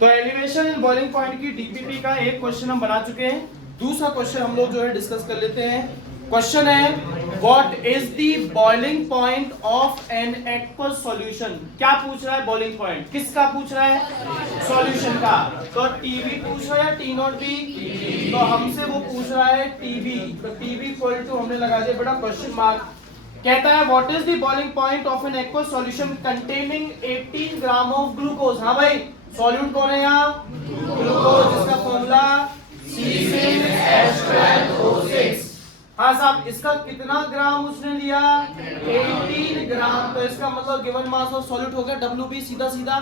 तो elevation in boiling point की DPP का एक क्वेश्चन हम बना चुके हैं। दूसरा क्वेश्चन हम लोग जो है डिस्कस कर लेते हैं। क्वेश्चन है what is the boiling point of an aqueous solution. क्या पूछ रहा है? बॉइलिंग पॉइंट किसका पूछ रहा है? सॉल्यूशन का। तो टीबी पूछ रहा है, टी नॉट बी। तो हमसे वो पूछ रहा है टीबी। तो टीबी इक्वल टू हमने लगा दिया बेटा क्वेश्चन मार्क। कहता है what is the boiling point of an aqueous solution containing 18 gram of glucose. हाँ भाई, सॉल्यूट कौन है यहाँ? ग्लूकोज, जिसका फॉर्मूला C6H12O6। हाँ साहब, इसका कितना ग्राम उसने लिया? 18 ग्राम। तो इसका मतलब गिवन मास ऑफ सॉल्यूट हो गया WB, सीधा सीधा।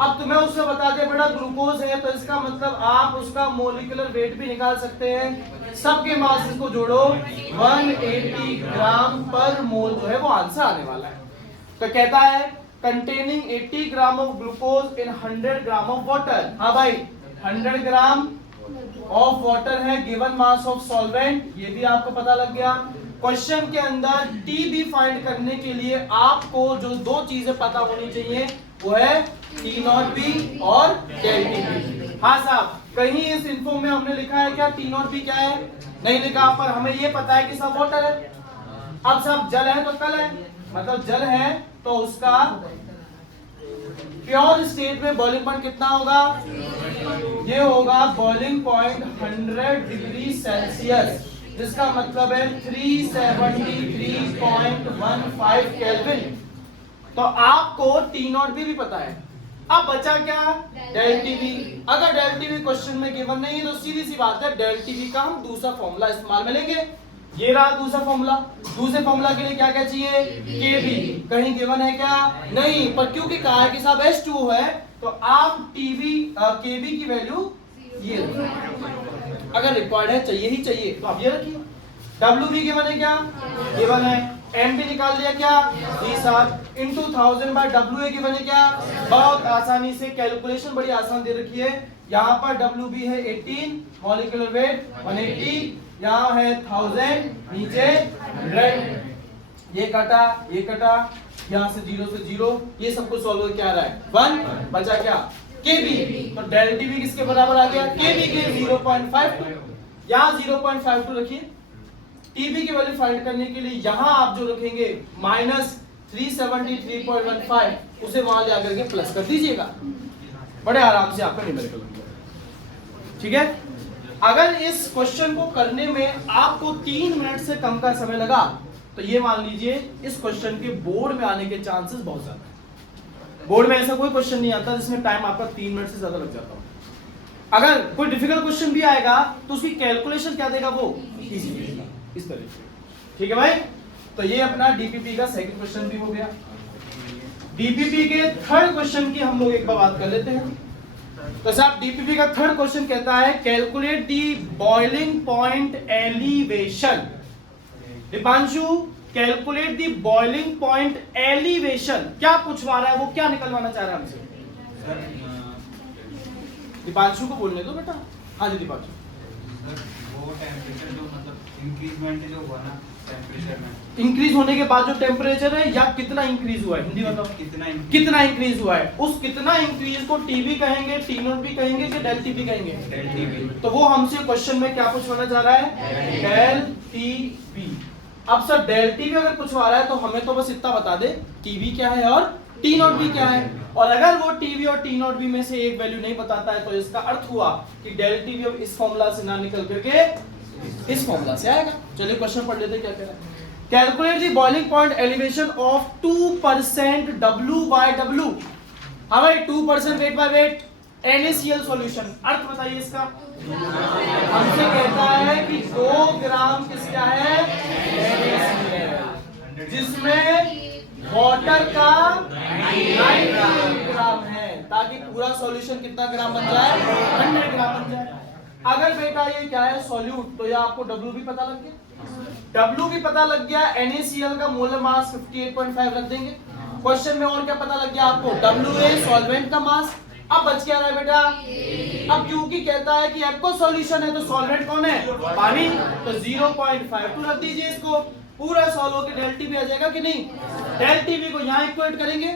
अब तुम्हें उससे बता दिया बेटा ग्लूकोज है, तो इसका मतलब आप उसका मोलिकुलर वेट भी निकाल सकते हैं। सबके मास को जोड़ो, 180 ग्राम पर मोल जो है वो आंसर आने वाला है। तो कहता है containing 80 gram of glucose in 100 gram of water. हाँ भाई, 100 ग्राम ऑफ वाटर है, गिवन मास ऑफ सॉल्वेंट, ये भी आपको पता लग गया। क्वेश्चन के अंदर टी बी फाइंड करने के लिए आपको जो दो चीजें पता होनी चाहिए वो है टी नॉट बी और डेल टी बी। हाँ साहब, कहीं इस इन्फो में हमने लिखा है क्या टी नॉट बी क्या है? नहीं लिखा, पर हमें ये पता है कि सब वाटर है। अब सब जल है तो कल है, मतलब जल है तो उसका प्योर स्टेट में बॉइलिंग पॉइंट कितना होगा? ये होगा बॉइलिंग पॉइंट 100 डिग्री सेल्सियस, जिसका मतलब है 373.15 केल्विन। तो आपको टी नॉट भी पता है। अब बचा क्या? Del T B. अगर डेल टी बी क्वेश्चन में गिवन नहीं है तो सीधी सी बात है, डेल टी बी का हम दूसरा फॉर्मूला इस्तेमाल में लेंगे। ये रहा दूसरा फॉर्मूला। दूसरे फॉर्मूला के लिए क्या क्या चाहिए? केबी। कहीं गिवन है क्या? नहीं, पर क्योंकि कहा है कि साहब H2 है तो आप टीबी केबी की वैल्यू ये रखिए। अगर रिक्वायर्ड है, चाहिए ही चाहिए, तो आप ये रखिए। डब्ल्यू बी गिवन है क्या? गिवन है। एम भी निकाल लिया क्या? जी साहब। Into 1000 by W A given है क्या? बहुत आसानी से, कैलकुलेशन बड़ी आसान दे रखी है। यहाँ पर डब्ल्यू बी है 18, मॉलिक्यूलर वेट 180, यहाँ है 1000, नीचे 100। ये कटा, ये कटा, यहाँ से 0 से 0, ये सब कुछ सॉल्व क्या आ रहा है? 1। बचा क्या? केबी। तो डेल टी बी किसके बराबर आ गया? केबी के 0.52। यहाँ 0.52 रखिए। टीबी की वैल्यू फाइंड करने के लिए यहाँ आप जो रखेंगे -373.15, उसे वहां जाकर के प्लस कर दीजिएगा। बड़े आराम से आपका न्यूमेरिकल बन जाएगा। ठीक है। अगर इस क्वेश्चन को करने में आपको 3 मिनट से कम का समय लगा तो ये मान लीजिए इस क्वेश्चन के बोर्ड में आने के चांसेस बहुत ज्यादा है। बोर्ड में ऐसा कोई क्वेश्चन नहीं आता जिसमें टाइम आपका 3 मिनट से ज्यादा लग जाता हो। अगर कोई डिफिकल्ट क्वेश्चन भी आएगा तो उसकी कैलकुलेशन क्या देगा? वो इजी देगा, इस तरह से। ठीक है भाई। तो ये अपना डीपीपी का सेकंड क्वेश्चन भी हो गया। डीपीपी के थर्ड क्वेश्चन की हम लोग एक बार बात कर लेते हैं। तो साहब डीपीपी का थर्ड क्वेश्चन कहता है calculate the boiling point elevation. Deepanshu, calculate the boiling point elevation क्या पूछवा रहा है? वो क्या निकलवाना चाह रहा है हमसे? दीपांशु को बोलने दो बेटा। हाँ जी दीपांशु। वो टेम्परेचर जो मतलब इंक्रीजमेंट जो हुआ ना टेम्परेचर में, इंक्रीज होने के बाद जो टेम्परेचर है, या कितना इंक्रीज हुआ है? हिंदी बताओ। कितना इंक्रीज हुआ है? उस कितना इंक्रीज को टीबी कहेंगे, टी नॉट भी कहेंगे कि डेल टीबी कहेंगे? Del TB. तो वो हमसे क्वेश्चन में क्या पूछवाना चाह रहा है? Del TB. अब सर डेल टीबी अगर पूछवा रहा है तो हमें तो बस इतना बता दे टीबी क्या है और टी नॉट बी क्या है। और अगर वो टीबी और टी नॉट बी में से एक वैल्यू नहीं बताता है तो इसका अर्थ हुआ कि डेल टीबी अब इस फॉर्मूला से ना निकल करके इस फॉर्मूला से आएगा। चलिए क्वेश्चन पढ़ लेते हैं क्या कह रहा है। Calculate the boiling point elevation of 2% W by W। हाँ भाई, 2% weight by weight NaCl solution. अर्थ बताइए इसका। हमसे कहता है कि 2 ग्राम किसका है? NaCl, जिसमें वाटर का 90 ग्राम है, ताकि पूरा सॉल्यूशन कितना ग्राम बन जाए? 100 ग्राम बन जाए। अगर बेटा ये क्या है? सॉल्यूट, तो ये आपको W भी पता लग गया। W भी पता लग गया। NaCl का मोलर मास 58.5 रख देंगे। क्वेश्चन में और क्या पता लग गया आपको? WA सॉल्वेंट का मास। अब बच क्या रहा है बेटा? अब क्योंकि कहता है कि एक्वस सॉल्यूशन है तो सॉल्वेंट कौन है? पानी। तो 0.52 रख दीजिए इसको। पूरा सॉल्व होकर डेल टी भी आ जाएगा कि नहीं? डेल टी भी को यहाँ इक्वेट करेंगे।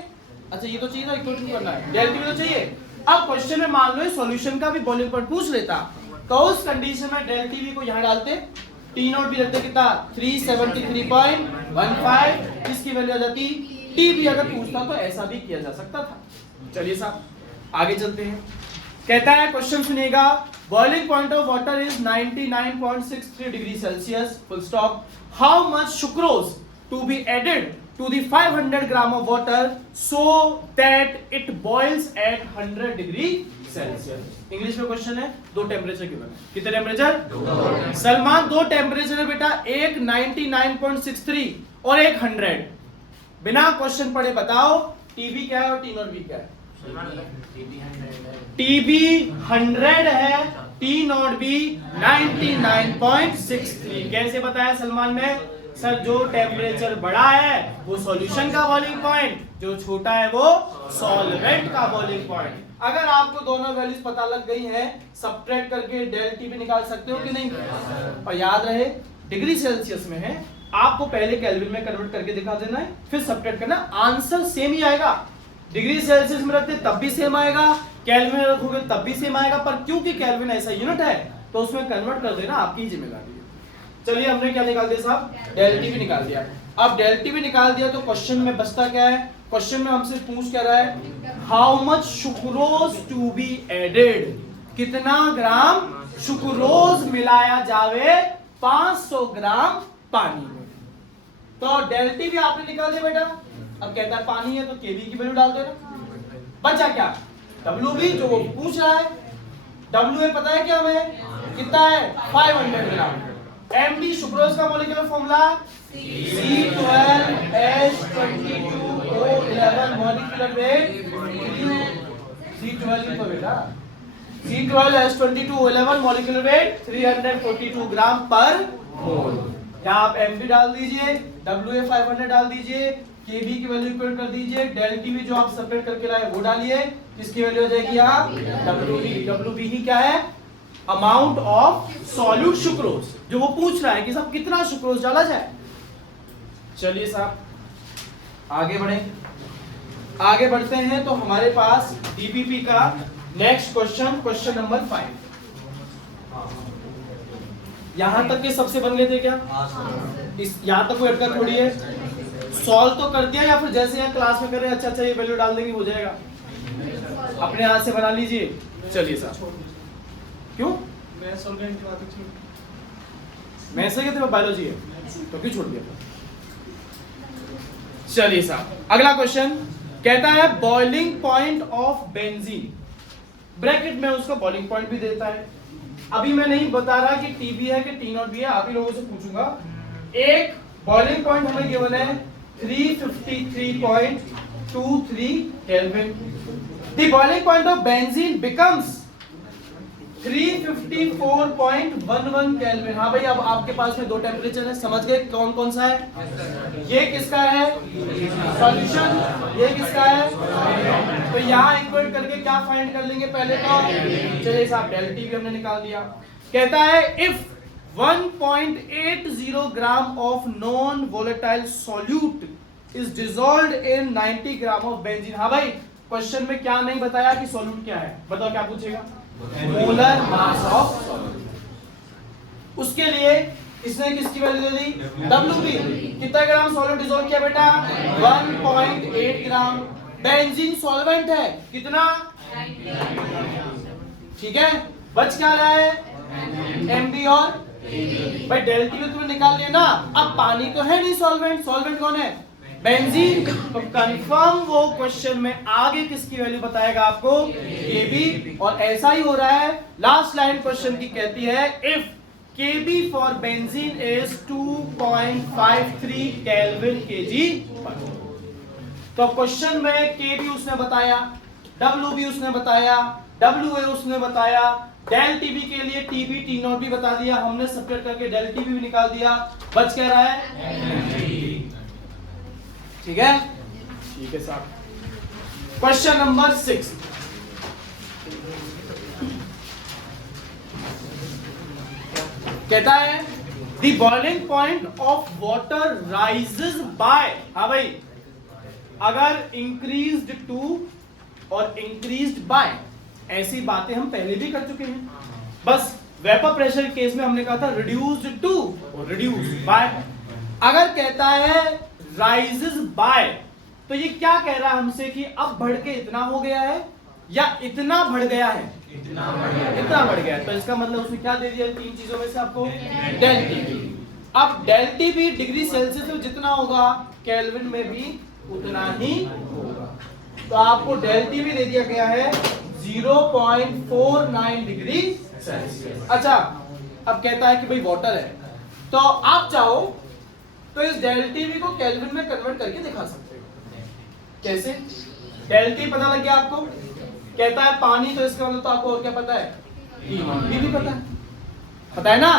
अच्छा ये तो चाहिए ना, इक्वेट करना है। डेल टी भी तो चाहिए। अब क्वेश्चन में मान लो सॉल्यूशन का भी बॉइलिंग पॉइंट पूछ लेता, तो उस कंडीशन में डेल टीवी को यहां डालते, टी नॉट भी रखते कितना 373.15, इसकी वैल्यू आ जाती टी भी अगर पूछता तो ऐसा भी किया जा सकता था। चलिए साहब आगे चलते हैं। कहता है क्वेश्चन सुनिएगा, boiling point of water is 99.63 degree Celsius full stop, how much sucrose to be added to the 500 gram of water so that it boils at 100 degree Celsius। English में क्वेश्चन है, दो टेम्परेचर गिवन है, कितने temperature? Salman दो temperature है बेटा, एक 99.63 और एक 100। बिना क्वेश्चन पढ़े बताओ टीबी क्या है और टी नॉट बी क्या है? टीबी 100 है, टी नॉट बी 99.63। कैसे बताया सलमान ने? सर जो टेम्परेचर बड़ा है वो सॉल्यूशन का बॉइलिंग पॉइंट, जो छोटा है वो सॉल्वेंट का बॉइलिंग पॉइंट। अगर आपको दोनों वैल्यूज पता लग गई हैं, सब्ट्रैक्ट करके डेल टी भी निकाल सकते हो कि नहीं? और याद रहे डिग्री सेल्सियस में है, आपको पहले केल्विन में कन्वर्ट करके दिखा देना है, फिर सब्ट्रैक्ट करना, आंसर सेम ही आएगा। डिग्री सेल्सियस में रखते तब भी सेम आएगा, केल्विन में रखोगे तब भी सेम आएगा, पर क्योंकि केल्विन ऐसा यूनिट है तो उसमें कन्वर्ट कर देना आपकी ही जिम्मेदारी है। चलिए हमने क्या निकाल दिया साहब? डेल टी भी निकाल दिया। अब डेल टी भी निकाल दिया तो क्वेश्चन में बचता क्या है? क्वेश्चन में हमसे पूछ क्या रहा है, how much sucrose to be added, कितना ग्राम सुक्रोज मिलाया जावे 500 ग्राम पानी में। तो डेल टी भी आपने निकाल दिया बेटा। अब कहता है पानी है तो केबी की वैल्यू डाल देना, बचा क्या? डब्ल्यू बी जो वो पूछ रहा है, डब्ल्यू ए पता है क्या हमें कितना है? 500 ग्राम। एमडी सुक्रोज का molecular formula C12H22O11 molecular weight C12 तो बेटा C12H22O11 मॉलिक्यूलर वेट 342 ग्राम पर मोल। यहाँ आप एमडी डाल दीजिए, WA 500 डाल दीजिए, केबी की वैल्यू इक्वल कर दीजिए, डेल टीवी जो आप सेपरेट करके लाए वो डालिए, किसकी वैल्यू आ जाएगी यहाँ? WB ही क्या है? अमाउंट ऑफ सॉल्यूट सुक्रोज, जो वो पूछ रहा है कि साहब कितना सुक्रोज डाला जाए। चलिए साहब आगे बढ़े, आगे बढ़ते हैं तो हमारे पास डीपीपी का नेक्स्ट क्वेश्चन, क्वेश्चन नंबर 5। यहां तक के सबसे बन गए थे क्या? इस यहां तक कोई अटका थोड़ी है, सॉल्व तो कर दिया या फिर जैसे यहाँ क्लास में कर रहे हैं अच्छा ये वैल्यू डाल देंगे हो जाएगा, अपने हाथ से बना लीजिए। चलिए साहब क्यों? मैं सॉल्वेंट की बात छोड़, मैं ऐसे कहते हैं बायोलॉजी है तो क्यों छोड़ दिया? चलिए साहब अगला क्वेश्चन कहता है boiling point of benzene, bracket में उसका बॉइलिंग पॉइंट भी देता है। अभी मैं नहीं बता रहा कि टी बी है कि टी नॉट बी है, आप ही लोगों से पूछूंगा। एक बॉइलिंग पॉइंट हमें गिवन है 353.23 kelvin, the boiling point of benzene becomes 354.11 kelvin. हाँ भाई अब आपके पास में दो टेम्परेचर है, समझ गए कौन कौन सा है? ये किसका है? सॉल्यूशन। ये किसका है? तो यहाँ इक्वेट करके क्या फाइंड कर लेंगे पहले तो? चलिए साहब डेल टी भी हमने निकाल दिया। कहता है if 1.80 gram of non volatile solute is dissolved in 90 gram of benzene. हाँ भाई क्वेश्चन में क्या नहीं बताया कि सॉल्यूट क्या है, बताओ क्या पूछेगा? Molar mass of solute. उसके लिए इसने किसकी वैल्यू दे दी? WB। कितना ग्राम सॉल्यूट डिसॉल्व किया बेटा? 1.8 ग्राम। बेंजीन सॉल्वेंट है कितना? ठीक है, बच क्या रहा है? MB और भाई डेल टी तुम्हें निकाल लिया ना। अब पानी तो है नहीं सॉल्वेंट, सॉल्वेंट कौन है? बेंजीन। तो कंफर्म वो क्वेश्चन में आगे किसकी वैल्यू बताएगा आपको? Kb। और ऐसा ही हो रहा है, लास्ट लाइन क्वेश्चन की कहती है if Kb for benzene is 2.53 kelvin kg। तो क्वेश्चन में Kb उसने बताया, WB उसने बताया, WA उसने बताया, डेल टीबी के लिए टीबी टी नॉट भी बता दिया हमने, सब्ट्रैक्ट करके डेल टीबी भी निकाल दिया, बच क्या रहा है? ठीक है, ठीक है साहब। क्वेश्चन नंबर 6 कहता है the boiling point of water rises by, हाँ भाई अगर इंक्रीज्ड टू और इंक्रीज्ड बाय ऐसी बातें हम पहले भी कर चुके हैं, बस वेपर प्रेशर के केस में हमने कहा था रिड्यूस्ड टू और रिड्यूस्ड बाय। अगर कहता है राइजेस बाय, तो ये क्या कह रहा है हमसे कि अब बढ़ के इतना हो गया है या इतना बढ़ गया है, इतना बढ़ गया है। तो इसका मतलब उसने क्या दे दिया तीन चीजों में से आपको, डेल टीबी। अब डेल टीबी डिग्री सेल्सियस में जितना होगा केल्विन में भी उतना ही होगा। तो आपको डेल टीबी दे दिया गया है 0.49 डिग्री सेल्सियस। अच्छा, अब कहता है कि भाई वाटर है, तो आप चाहो तो इस डेल टीबी को केल्विन में कन्वर्ट करके दिखा सकते हो। कैसे? डेल टी पता लग गया आपको, कहता है पानी, तो इसका मतलब तो आपको और क्या पता है, टीबी भी पता है ना।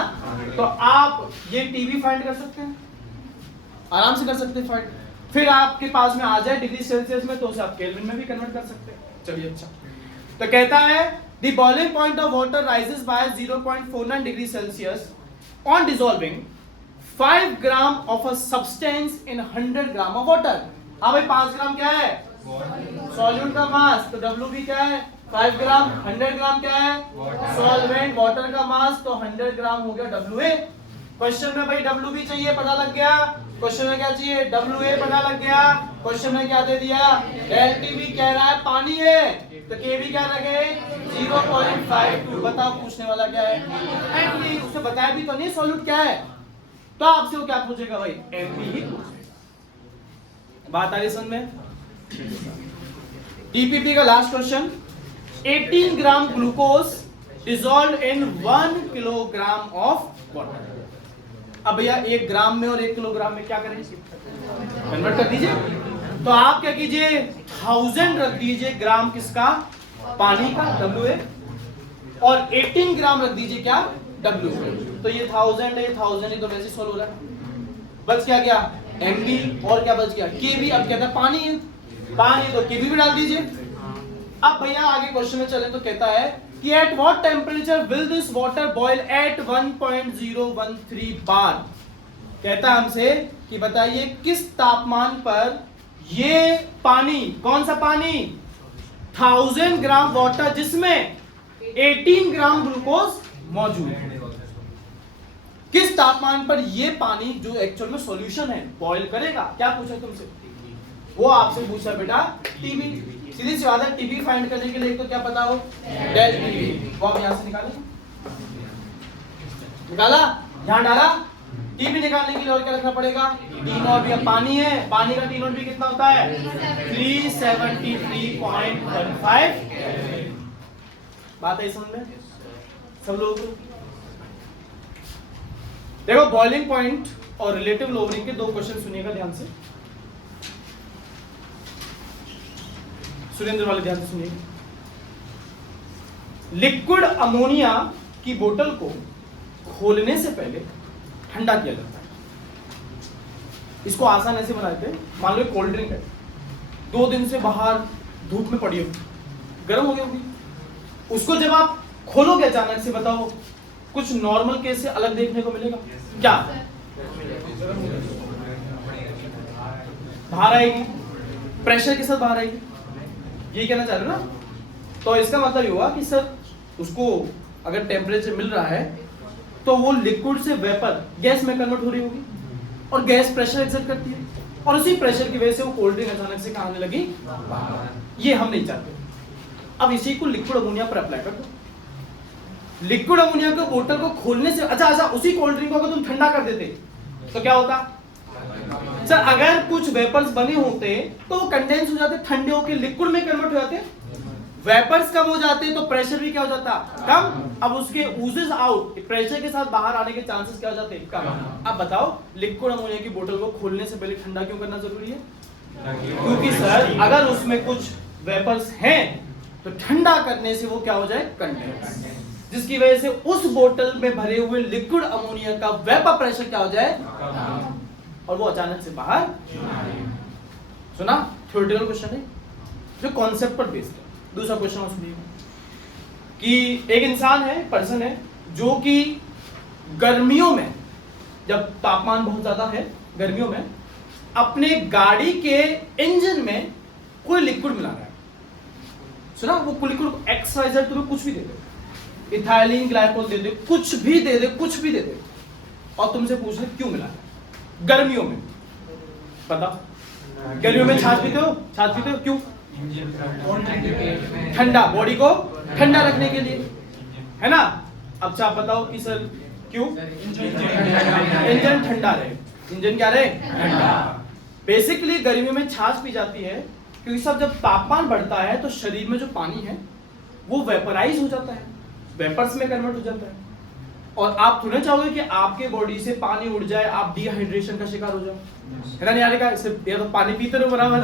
तो आप ये टीबी फाइंड कर सकते हैं, आराम से कर सकते हैं फाइंड। फिर आपके पास में आ जाए डिग्री सेल्सियस में, तो उसे आप केल्विन में भी कन्वर्ट कर सकते हैं। चलिए, अच्छा, तो कहता है the boiling point of water rises by 0.49 degree Celsius on dissolving 5 gram of a substance in 100 gram of water. हाँ भाई, 5 ग्राम क्या है, सॉल्यूट का मास, तो W क्या है 5 ग्राम, 100 ग्राम क्या है सॉल्वेंट वाटर का मास, तो 100 ग्राम हो गया WA। क्वेश्चन में भाई W चाहिए, पता लग गया। क्वेश्चन में क्या चाहिए, WA पता लग गया। क्वेश्चन में क्या दे दिया, डेल टीबी कह रहा है पानी है, तो केबी क्या लगे 0.52। बताओ पूछने वाला क्या है, एमबी। उससे बताया भी तो नहीं सॉल्यूट क्या है, तो आपसे वो क्या पूछेगा भाई, एमबी ही पूछेगा। बात आ रही समझ में? डीपीपी का last question, 18 gram glucose dissolved in 1 kilogram of water. अब भैया 1 ग्राम में और 1 किलोग्राम में क्या करेंगे, कन्वर्ट कर दीजिए। तो आप क्या कीजिए, 1000 रख दीजिए ग्राम किसका, पानी का WA, और 18 ग्राम रख दीजिए क्या, W। तो ये 1000 है, 1000 ही तो वैसे सोल्व हो रहा है। बच क्या गया MB, और क्या बच गया KB। अब कहता है पानी है, पानी तो KB भी डाल दीजिए। अब भैया आगे क्वेश्चन में चले तो कहता है कि at what temperature will this water boil at 1.013 bar. कहता है हमसे कि बताइए किस तापमान पर ये पानी, कौन सा पानी, 1000 ग्राम वाटर जिसमें 18 ग्राम ग्लूकोज मौजूद है, किस तापमान पर ये पानी जो एक्चुअल में सॉल्यूशन है बॉयल करेगा। क्या पूछा तुमसे, वो आपसे पूछा बेटा टीबी। सीधी सी बात है, टीबी फाइंड करने के लिए तो क्या पता हो, डेल टीबी। वो हम यहां से निकाला, यहां डाला। टीबी निकालने के लिए और क्या रखना पड़ेगा, टी नॉट भी। पानी है, पानी का टी नॉट भी कितना होता है 373.15। बात है समझ में सब लोगों को? देखो बॉइलिंग पॉइंट और रिलेटिव लोवरिंग के 2 क्वेश्चन सुनिएगा ध्यान से, सुरेंद्र वाले ध्यान से सुनिए। लिक्विड अमोनिया की बोतल को खोलने से पहले ठंडा किया जाता है। इसको आसान ऐसे बनाते हैं, मान लो कोल्ड ड्रिंक है, 2 दिन से बाहर धूप में पड़ी होगी, गर्म हो गई होगी, उसको जब आप खोलोगे अचानक से, बताओ कुछ नॉर्मल केस से अलग देखने को मिलेगा क्या, बाहर आएगी, प्रेशर के साथ बाहर आएगी, ये कहना चाह रहे हो ना। तो इसका मतलब ये हुआ कि सर उसको अगर टेम्परेचर मिल रहा है तो वो लिक्विड से वेपर गैस में कन्वर्ट हो रही होगी, और गैस प्रेशर एक्सर्ट करती है, और उसी प्रेशर की वजह से वो कोल्ड ड्रिंक अचानक से कहां आने लगी, ये हम नहीं चाहते। अब इसी को लिक्विड अमोनिया पर अप्लाई कर दो। लिक्विड अमोनिया को बोतल को खोलने से, अच्छा उसी कोल्ड ड्रिंक को अगर तुम ठंडा कर देते तो क्या होता सर, अगर कुछ वेपर्स बने होते तो वो कंडेंस हो जाते, ठंडे होकर लिक्विड में कन्वर्ट हो जाते, वेपर्स कम हो जाते तो प्रेशर भी क्या हो जाता, कम। अब उसके ऊजेस आउट, प्रेशर के साथ बाहर आने के चांसेस क्या हो जाते, कम। अब बताओ लिक्विड अमोनिया की बोतल को खोलने से पहले ठंडा क्यों करना जरूरी है, क्योंकि सर अगर उसमें कुछ वेपर्स हैं तो ठंडा करने से वो क्या हो जाए, कंडेंस, जिसकी वजह से उस बोतल में भरे हुए लिक्विड अमोनिया का वेपर प्रेशर क्या हो जाए, और वो अचानक से बाहर। सुना, थ्योरेटिकल क्वेश्चन है जो कॉन्सेप्ट पर बेस्ड है। दूसरा क्वेश्चन सुनिए कि एक इंसान है, पर्सन है, जो कि गर्मियों में, जब तापमान बहुत ज्यादा है गर्मियों में, अपने गाड़ी के इंजन में कोई लिक्विड मिला रहा है। सुना, वो लिक्विड XYZ तुम्हें कुछ भी दे दे, इथाइलिन ग्लाइकोल दे दे, कुछ भी दे दे, कुछ भी दे दे, और तुमसे पूछ ले क्यों मिला है गर्मियों में, बताओ। गर्मियों में छाछ पीते हो, छाछ पीते हो क्यों? ठंडा, बॉडी को ठंडा रखने के लिए, है ना। अच्छा आप बताओ कि सर क्यों? इंजन ठंडा रहे, इंजन क्या रहे? ठंडा। बेसिकली गर्मियों में छाछ पी जाती है क्योंकि सब जब तापमान बढ़ता है तो शरीर में जो पानी है वो वेपराइज हो जाता है, वेपर्स में कन्वर्ट हो जाता है, और आप थोड़े चाहोगे कि आपके बॉडी से पानी उड़ जाए, आप डिहाइड्रेशन का शिकार हो जाओ, है ना। नहीं आएगा, या तो पानी पीते रहो बराबर,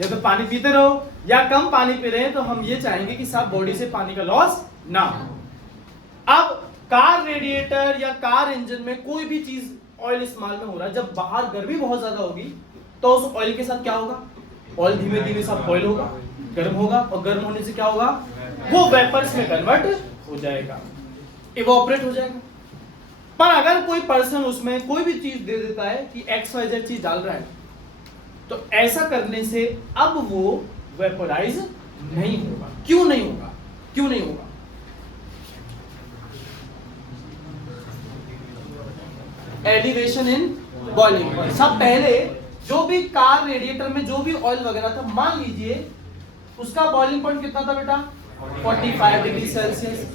या तो पानी पीते रहो, या कम पानी पी रहे हैं तो हम ये चाहेंगे कि सब बॉडी से पानी का लॉस ना हो। अब कार रेडिएटर या कार इंजन में कोई भी चीज ऑयल इस्तेमाल में हो रहा है, जब बाहर गर्मी बहुत ज्यादा होगी तो उस ऑयल के साथ क्या होगा? ऑयल धीमे धीमे सब बॉयल होगा, गर्म होगा, और गर्म होने से क्या होगा? वो वेपर्स में कन्वर्ट हो जाएगा, इवोपरेट हो जाएगा। पर अगर कोई पर्सन उसमें कोई भी चीज दे देता है कि XYZ चीज डाल रहा है, तो ऐसा करने से अब वो वेपराइज नहीं होगा। क्यों नहीं होगा? क्यों नहीं होगा? Elevation in boiling point. सब पहले जो भी कार रेडिएटर में जो भी ऑयल वगैरह था, मान लीजिए उसका बॉइलिंग पॉइंट कितना था बेटा? 45 डिग्री सेल्सियस।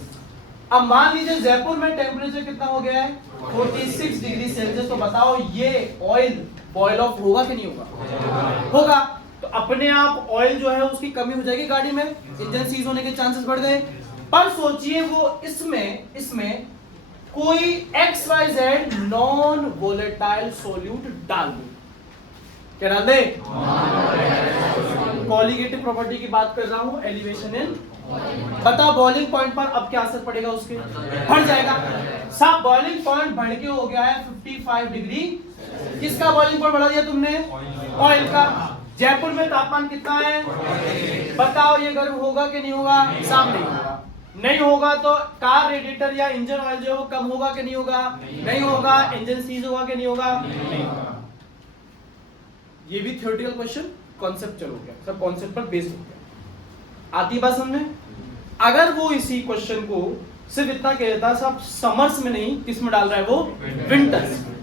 अब मान लीजिए जयपुर में टेम्परेचर कितना हो गया है? 46 डिग्री सेल्सियस। तो बताओ ये ऑयल बॉयल ऑफ होगा कि नहीं होगा? होगा। तो अपने आप ऑयल जो है उसकी कमी हो जाएगी गाड़ी में, इंजन सीज होने के चांसेस बढ़ गए। पर सोचिए वो इसमें कोई XYZ नॉन वोलेटाइल सोल्यूट डाल दे, क्या डाल दे? कॉलिगेटिव प्रॉपर्टी की बात कर रहा हूं, एलिवेशन इन। बता बॉइलिंग पॉइंट पर अब क्या असर पड़ेगा? उसके बढ़ जाएगा। सब बॉइलिंग पॉइंट बढ़ के हो गया है 55 डिग्री। किसका बॉइलिंग पॉइंट बढ़ा दिया तुमने? ऑयल का। जयपुर में तापमान कितना है? बताओ ये गर्म होगा कि नहीं होगा? साफ नहीं होगा। नहीं होगा तो कार रेडिएटर या इंजन ऑयल जो है वो कम होगा कि नहीं होगा? नहीं होगा। इंजन सीज होगा कि नहीं होगा? नहीं होगा। ये भी थ्योरेटिकल क्वेश्चन, कॉन्सेप्चुअल हो गया, सब कॉन्सेप्ट पर बेस्ड हो गया। आती बात समझ? अगर वो इसी क्वेश्चन को सिर्फ इतना कहता सब समर्स में नहीं, किस में डाल रहा है वो? विंटर्स में,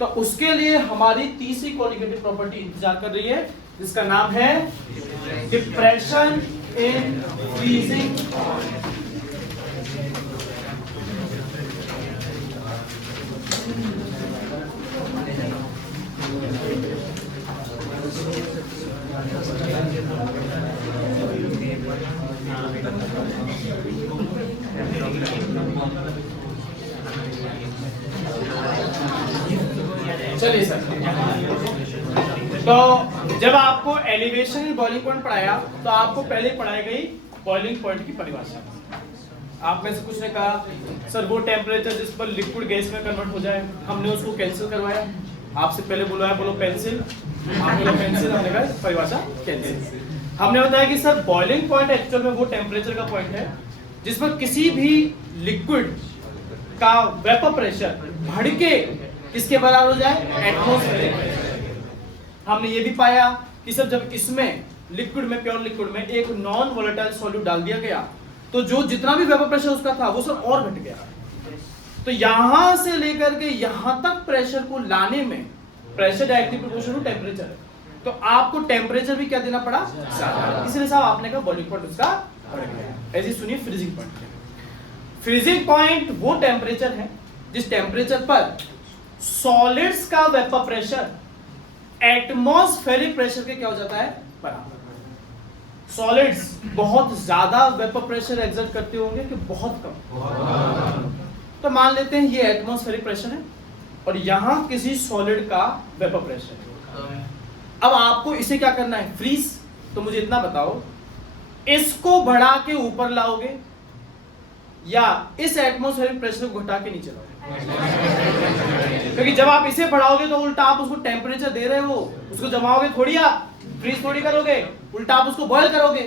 तो उसके लिए हमारी तीसरी कॉलिगेटिव प्रॉपर्टी इंतजार कर रही है, जिसका नाम है डिप्रेशन इन फ्रीजिंग। चलिए सर, तो जब आपको एलिवेशन बॉइलिंग पॉइंट पढ़ाया तो आपको पहले पढ़ाई गई बॉइलिंग पॉइंट की परिभाषा। आप में से कुछ ने कहा सर वो टेम्परेचर जिस पर लिक्विड गैस में कन्वर्ट हो जाए, हमने उसको कैंसिल करवाया। आपसे पहले बुलाया, बोलो पेंसिल, आपने बोला पेंसिल, हमने कहा परिभाषा कैंसिल। हमने बताया कि सर बॉइलिंग पॉइंट एक्चुअल में वो टेम्परेचर का पॉइंट है जिस पर किसी भी लिक्विड का वेपर प्रेशर बढ़ के किसके बराबर हो जाए? Atmospheric pressure. हमने ये भी पाया कि सर जब इसमें लिक्विड में, प्योर लिक्विड में एक नॉन वोलेटाइल सॉल्यूट डाल दिया गया तो जो जितना भी वेपर प्रेशर उसका था वो सर और घट गया। तो यहां से लेकर के यहां तक प्रेशर को लाने में pressure directly proportional to temperature है, तो आपको टेम्परेचर भी क्या देना पड़ा? इसलिए साहब आपने कहा बॉइलिंग पॉइंट उसका बढ़ गया। ऐसे सुनिए फ्रीजिंग पॉइंट। फ्रीजिंग पॉइंट वो टेम्परेचर है जिस टेम्परेचर पर सॉलिड्स का वेपर प्रेशर एटमॉस्फेरिक प्रेशर के क्या हो जाता है? बराबर। सॉलिड्स बहुत ज्यादा वेपर प्रेशर एग्जर्ट करते होंगे कि बहुत कम? तो मान लेते हैं ये एटमॉस्फेरिक प्रेशर है और यहां किसी सॉलिड का वेपर प्रेशर है। अब आपको इसे क्या करना है? फ्रीज। तो मुझे इतना बताओ, इसको बढ़ा के ऊपर लाओगे या इस एटमॉस्फेरिक प्रेशर को घटा के नीचे लाओगे? क्योंकि जब आप इसे बढ़ाओगे तो उल्टा आप उसको टेम्परेचर दे रहे हो, उसको जमाओगे थोड़ी, आप फ्रीज थोड़ी करोगे, उल्टा आप उसको बॉयल करोगे।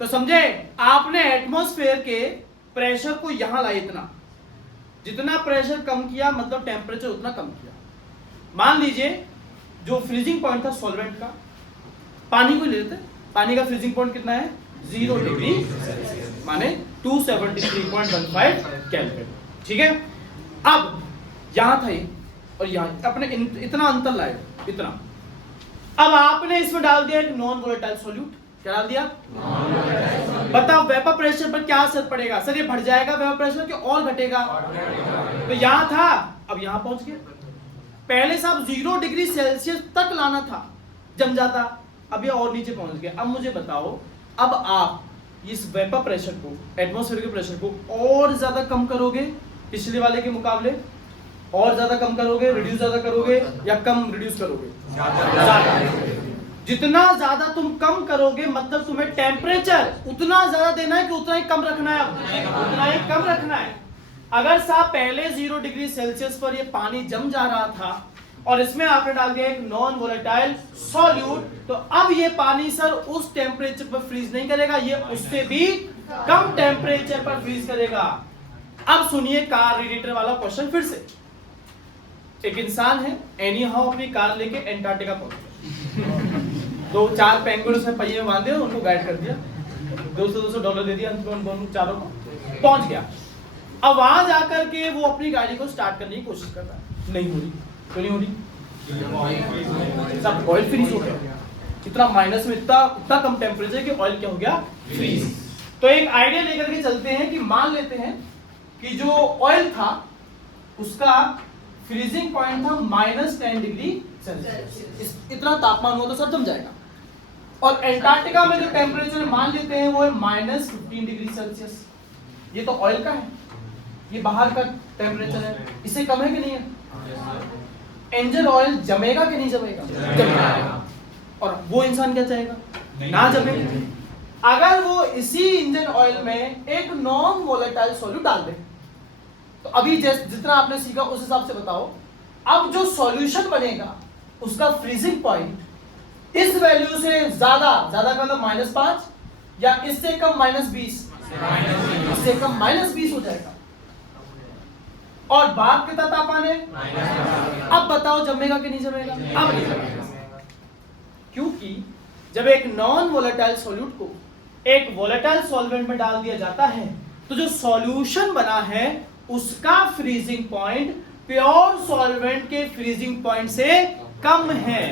तो समझे, आपने एटमॉस्फेयर के प्रेशर को यहां लाया, इतना जितना प्रेशर कम किया मतलब टेम्परेचर उतना कम किया। मान लीजिए जो फ्रीजिंग पॉइंट था सॉल्वेंट का, पानी को ले लेते हैं, पानी का फ्रीजिंग पॉइंट कितना है? 0 डिग्री माने 273.15 केल्विन। ठीक है, अब यहां था ये और यहां अपने इतना अंतर लाए, इतना। अब आपने इसमें डाल दिया एक नॉन वोलेटाइल सॉल्यूट। क्या डाल दिया? बताओ वेपर प्रेशर पर क्या असर पड़ेगा? सर ये बढ़ जाएगा वेपर प्रेशर कि और घटेगा? तो यहां था, अब यहां पहुंच गया। पहले साहब 0 डिग्री सेल्सियस तक लाना था, जम जाता, अब ये और नीचे पहुंच गया। अब मुझे बताओ, अब आप इस वेपर प्रेशर को, एटमॉस्फेयर के प्रेशर को और ज्यादा कम करोगे पिछले वाले के मुकाबले? और ज्यादा कम करोगे, रिड्यूस ज्यादा करोगे या कम रिड्यूस करोगे? ज्यादा। जितना ज्यादा तुम कम करोगे मतलब तुम्हें टेम्परेचर उतना ज्यादा देना है कि उतना ही कम रखना है? उतना ही कम रखना है। अगर साहब पहले 0 डिग्री सेल्सियस पर ये पानी जम जा रहा था और इसमें आपने डाल दिया एक नॉन वोलेटाइल सॉल्यूट, तो अब ये पानी सर उस टेम्परेचर पर फ्रीज नहीं करेगा, ये उससे भी कम टेम्परेचर पर फ्रीज करेगा। अब सुनिए कार रेडिएटर वाला क्वेश्चन फिर से। एक इंसान है, एनी हाउ अपनी कार लेके एंटार्क्टिका पहुंच गया। 2-4 पेंगुइन उसने पहिए में बांधे, उनको गाइड कर दिया, $200 दे दिया, दोनों चारों को पहुंच गया। अब वहां जाकर के वो अपनी गाड़ी को स्टार्ट करने की कोशिश कर रहा है, नहीं हो रही। क्यों नहीं हो रही? सब ऑयल फ्रीज हो गया। इतना माइनस में इतना कम टेम्परेचर कि ऑयल क्या हो गया? फ्रीज। तो एक आइडिया लेकर के चलते हैं कि मान लेते हैं कि जो ऑयल था उसका फ्रीजिंग पॉइंट था -10 डिग्री सेल्सियस। इतना तापमान हुआ तो सब जम जाएगा। और एंटार्क्टिका में जो टेम्परेचर मान लेते हैं वो है -15 डिग्री सेल्सियस। ये तो ऑयल का है, ये बाहर का टेम्परेचर है, इससे कम है कि नहीं है? इंजन ऑयल जमेगा कि नहीं जमेगा? जमेगा। और वो इंसान क्या चाहेगा? ना जमे। अगर वो इसी इंजन ऑयल में एक नॉन वोलेटाइल सॉल्यूट डाल दे, तो अभी जितना आपने सीखा उस हिसाब से बताओ, अब जो सॉल्यूशन बनेगा उसका फ्रीजिंग पॉइंट इस वैल्यू से ज्यादा का मतलब -5 या इससे कम -20? इससे कम -20 हो जाएगा। और बाप कितना तापमान है? अब बताओ जमेगा कि नहीं जमेगा? अब नहीं जमेगा, क्योंकि जब एक नॉन वोलेटाइल सॉल्यूट को एक वोलेटाइल सॉल्वेंट में डाल दिया जाता है तो जो सॉल्यूशन बना है उसका फ्रीजिंग पॉइंट प्योर सॉल्वेंट के फ्रीजिंग पॉइंट से कम है।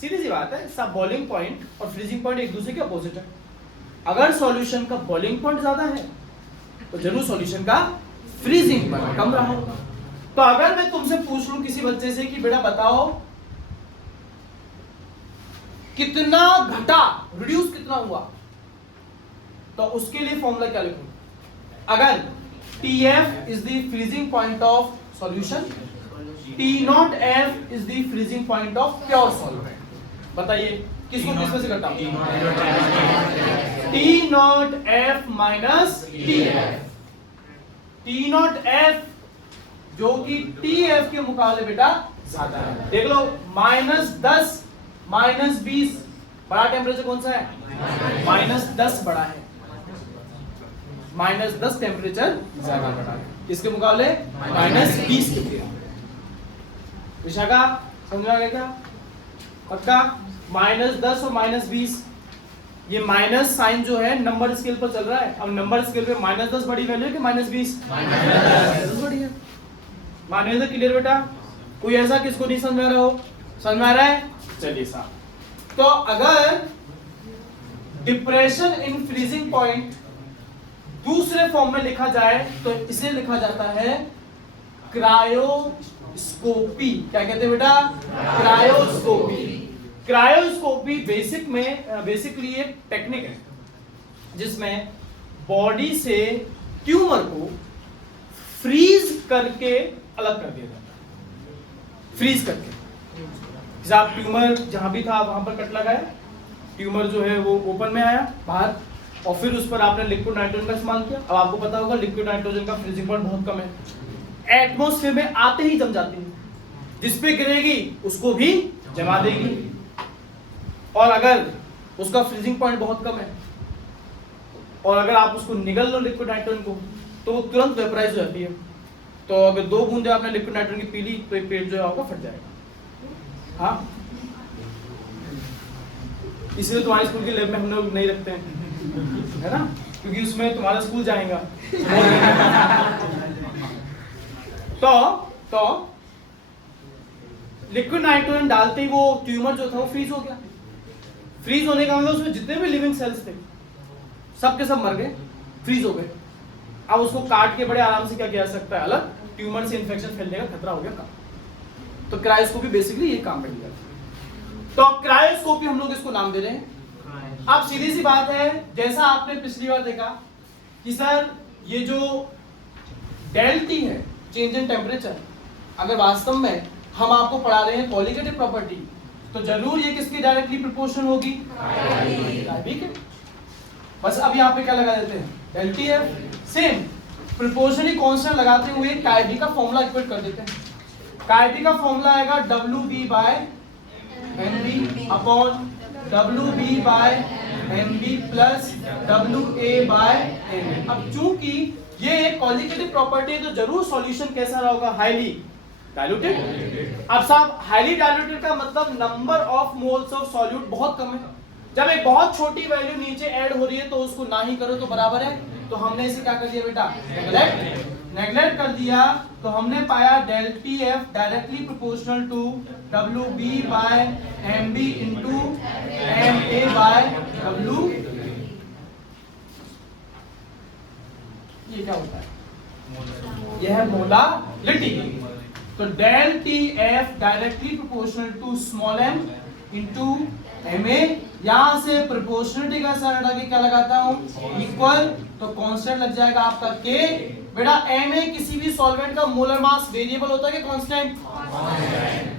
सीधी सी बात है, सब बॉइलिंग पॉइंट और फ्रीजिंग पॉइंट एक दूसरे के अपोजिट है। अगर सॉल्यूशन का बॉइलिंग पॉइंट ज्यादा है तो जरूर सॉल्यूशन का फ्रीजिंग पॉइंट कम रहा होगा। तो अगर मैं तुमसे पूछ लूं किसी बच्चे से कि बेटा बताओ कितना घटा, रिड्यूस कितना हुआ, तो उसके लिए फॉर्मूला क्या लिखूं? अगर TF is the freezing point of solution, T0F is the freezing point of pure solvent. बताइए किसको किस में से घटाऊं? T0F minus TF। T0F जो कि TF के मुकाबले बेटा ज्यादा है। देख लो, -10 -20 बड़ा टेम्परेचर कौन सा है? -10 बड़ा है, -10 टेम्परेचर ज्यादा बड़ा है, इसके मुकाबले -20 के लिए। विशाखा समझ आ गया क्या? पक्का? -10 और -20, ये माइनस साइन जो है नंबर स्केल पर चल रहा है। अब नंबर स्केल पे -10 बड़ी वैल्यू है कि -20? -10 बड़ी है। माने तो क्लियर बेटा? कोई ऐसा किसको नहीं समझ आ रहा हो? समझ में आ रहा है? चलिए साहब, तो अगर डिप्रेशन इन फ्रीजिंग पॉइंट दूसरे फॉर्म में लिखा जाए तो इसे लिखा जाता है क्रायोस्कोपी। क्या कहते हैं बेटा? क्रायोस्कोपी। क्रायोस्कोपी बेसिकली एक टेक्निक है जिसमें बॉडी से ट्यूमर को फ्रीज करके अलग कर दिया जाता है। फ्रीज करके आप ट्यूमर जहां भी था वहां पर कट लगाया, ट्यूमर जो है वो ओपन में आया बाहर, और फिर उस पर आपने लिक्विड नाइट्रोजन का इस्तेमाल किया। अब आपको पता होगा लिक्विड नाइट्रोजन का फ्रीजिंग पॉइंट बहुत कम है, एटमॉस्फेयर में आते ही जम जाती है, जिस पे गिरेगी उसको भी जमा देगी। और अगर उसका फ्रीजिंग पॉइंट बहुत कम है और अगर आप उसको निगल लो लिक्विड नाइट्रोजन को तो वो तुरंत वेपराइज हो जाती है। तो अगर 2 बूंदे आपने लिक्विड नाइट्रोजन की पी ली तो पेट जो है आपका फट जाएगा। हाँ, इसलिए तुम्हारे स्कूल के लैब में हम लोग नहीं रखते हैं, है ना, क्योंकि उसमें तुम्हारा स्कूल जाएगा। तो लिक्विड नाइट्रोजन डालते ही वो ट्यूमर जो था वो फ्रीज हो गया। फ्रीज होने का मतलब उसमें जितने भी लिविंग सेल्स थे सब के सब मर गए, फ्रीज हो गए। अब उसको काट के बड़े आराम से क्या किया जा सकता है, अलग, ट्यूमर से इन्फेक्शन फैलने का खतरा हो गया कम। तो क्रायोस्कोपी बेसिकली ये काम करेगा। तो क्रायोस्कोपी हम लोग इसको नाम दे रहे हैं। अब सीधी सी बात है, जैसा आपने पिछली बार देखा कि सर ये जो डेल्टी है, चेंज इन टेम्परेचर, अगर वास्तव में हम आपको पढ़ा रहे हैं कॉलिगेटिव प्रॉपर्टी, तो जरूर ये किसकी डायरेक्टली प्रोपोर्शनल होगी, ठीक है। बस अब यहाँ पे क्या लगा देते हैं, डेल्टी एफ, सेम प्रोपोर्शनली कांस्टेंट लगाते हुए काईबी का फॉर्मूला इक्वेट कर देते हैं। काईबी का फॉर्मूला आएगा WB by MB upon WB by MB plus WA by MB। अब चूंकि ये एक कॉलिगेटिव प्रॉपर्टी है तो जरूर सॉल्यूशन कैसा रहा होगा, हाईली डाइल्यूटेड। अब साहब हाईली डाइल्यूटेड का मतलब number of moles of solute बहुत कम है। जब एक बहुत छोटी वैल्यू नीचे ऐड हो रही है तो उसको ना ही करो तो बराबर है। तो हमने इसे क्या कर दिया बेटा, नेग्लेक्ट कर दिया। तो हमने पाया delta T F directly proportional to WB by MB into MA by W। ये क्या होता है, यह है मोलालिटी। तो del T F directly proportional to small m into MA। यहां से प्रोपोर्शनलिटी का साइन हटा के क्या लगाता हूं, इक्वल, तो कांस्टेंट लग जाएगा आपका K। बेटा MA किसी भी सॉल्वेंट का मोलर मास वेरिएबल होता है कि कांस्टेंट,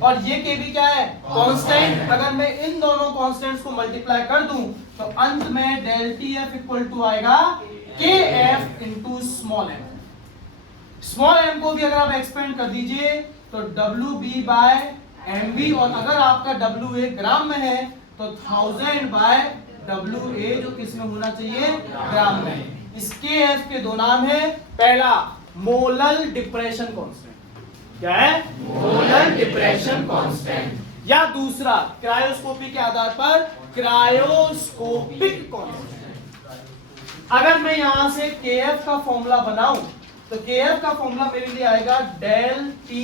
और ये K भी क्या है, कांस्टेंट। अगर मैं इन दोनों कांस्टेंट्स को मल्टीप्लाई कर दूं तो अंत में del T F equal to आएगा KF into small m। Small m को भी अगर आप एक्सपेंड कर दीजिए तो WB बाय MB, और अगर आपका WA ग्राम में है तो 1000 बाय WA, जो किस में होना चाहिए, ग्राम में। इसके F के दो नाम है, पहला मोलल डिप्रेशन कांस्टेंट, क्या है, मोलल डिप्रेशन कांस्टेंट, या दूसरा क्रायोस्कोपी के आधार पर क्रायोस्कोपिक कांस्टेंट। अगर मैं यहां से KF का फॉर्मूला बनाऊं तो KF का फॉर्मूला मेरे लिए आएगा del T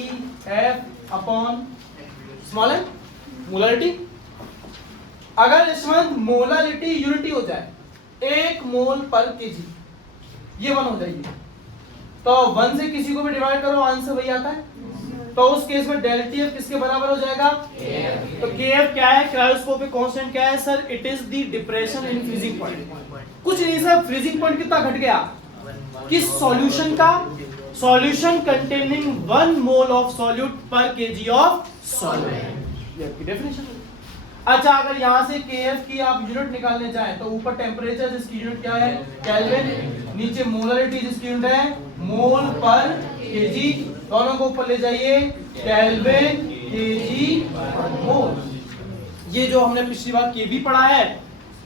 F upon small m, molality. अगर इसमें मोलालिटी यूनिटी हो जाए, 1 मोल पर केजी, ये 1 हो जाएगी, तो 1 से किसी को भी डिवाइड करो आंसर वही आता है। तो उस केस में डेल टी एफ किसके बराबर हो जाएगा, तो KF क्या है, क्रायोस्कोपिक कांस्टेंट क्या है sir, it is the depression in freezing point. कुछ नहीं सर, फ्रीजिंग पॉइंट कितना घट गया, किस सॉल्यूशन का, solution containing 1 mole of solute पर केजी ऑफ सॉल्वेंट, ये आपकी डेफिनेशन है। अच्छा, अगर यहां से KF की आप यूनिट निकालने चाहें तो ऊपर टेम्परेचर जिसकी यूनिट क्या है, केल्विन, नीचे मोलरिटी जिसकी यूनिट है मोल पर केजी, दोनों को ऊपर ले जाइए, केल्विन केजी मोल। ये जो हमने पिछली बार केबी पढ़ा है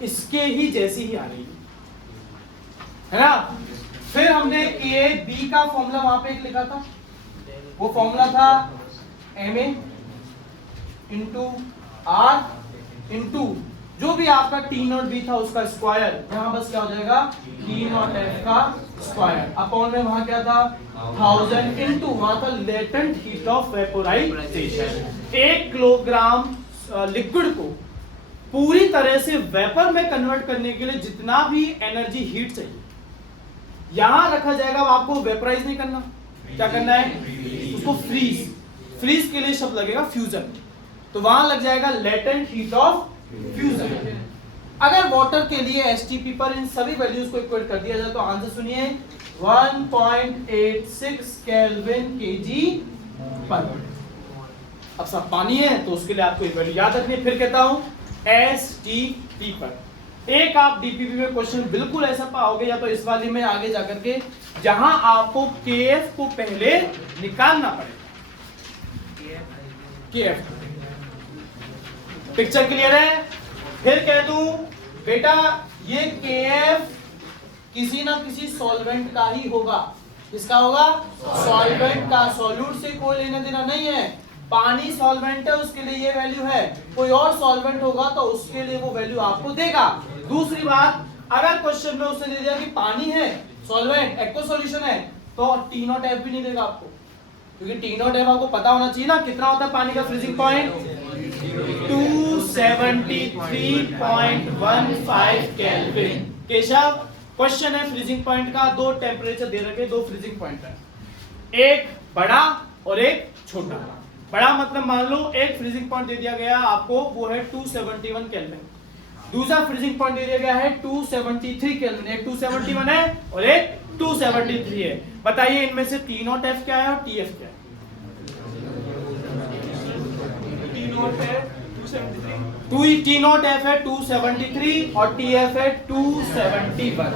इसके ही जैसी ही आ रही है ना। फिर हमने KB का फॉर्मूला वहां पे एक लिखा था, वो फॉर्मूला था MA इंटू R इंटू जो भी आपका T नॉट B था उसका स्क्वायर, यहाँ बस क्या हो जाएगा T नॉट F का स्क्वायर, अपॉन में वहां क्या था 1000 इंटू वहां था latent heat of vaporisation. 1 kilogram liquid को पूरी तरह से वेपर में कन्वर्ट करने के लिए जितना भी एनर्जी हीट चाहिए यहां रखा जाएगा। आपको वेपराइज नहीं करना, क्या करना है, उसको फ्रीज, फ्रीज के लिए शब्द लगेगा फ्यूजन, तो वहां लग जाएगा लेटेंट हीट ऑफ फ्यूजन। अगर वाटर के लिए एसटीपी पर इन सभी वैल्यूज को इक्वेट कर दिया जाए तो आंसर सुनिए 1.86 केल्विन केजी पर। अब सब पानी है तो उसके लिए आपको एक वैल्यू याद रखनी है, फिर कहता हूं एसटीपी पर। एक आप डीपीपी में क्वेश्चन बिल्कुल ऐसा पाओगे, या तो इस वाली में आगे जाकर के, जहां आपको केएफ को पहले निकालना पड़ेगा। केएफ पिक्चर क्लियर है? फिर कह दूं बेटा ये केएफ किसी ना किसी सॉल्वेंट का ही होगा। किसका होगा? सॉल्वेंट का। सॉल्यूट से कोई लेना देना नहीं है। पानी सॉल्वेंट है उसके लिए ये वैल्यू है, कोई और सॉल्वेंट होगा तो उसके लिए वो वैल्यू आपको देगा। दूसरी बात, अगर क्वेश्चन में उसने दे दिया कि पानी है सॉल्वेंट एक्वा सॉल्यूशन है तो T नॉट F भी नहीं देगा आपको, क्योंकि T नॉट F आपको पता होना चाहिए ना कितना होता है पानी का freezing point 273.15 kelvin. Keshav question है फ्रीजिंग पॉइंट का, दो टेम्परेचर दे रखे, दो फ्रीजिंग पॉइंट है, एक बड़ा और एक छोटा। बड़ा मतलब मान लो एक फ्रीजिंग पॉइंट दे दिया गया आपको वो है 271 केल्विन, दूसरा फ्रीजिंग पॉइंट दे दिया गया है 273 केल्विन, एक 271 है और एक 273 है। बताइए इनमें से T नॉट F क्या है और TF क्या है? T नॉट है 273, T नॉट F है 273 और TF है 271।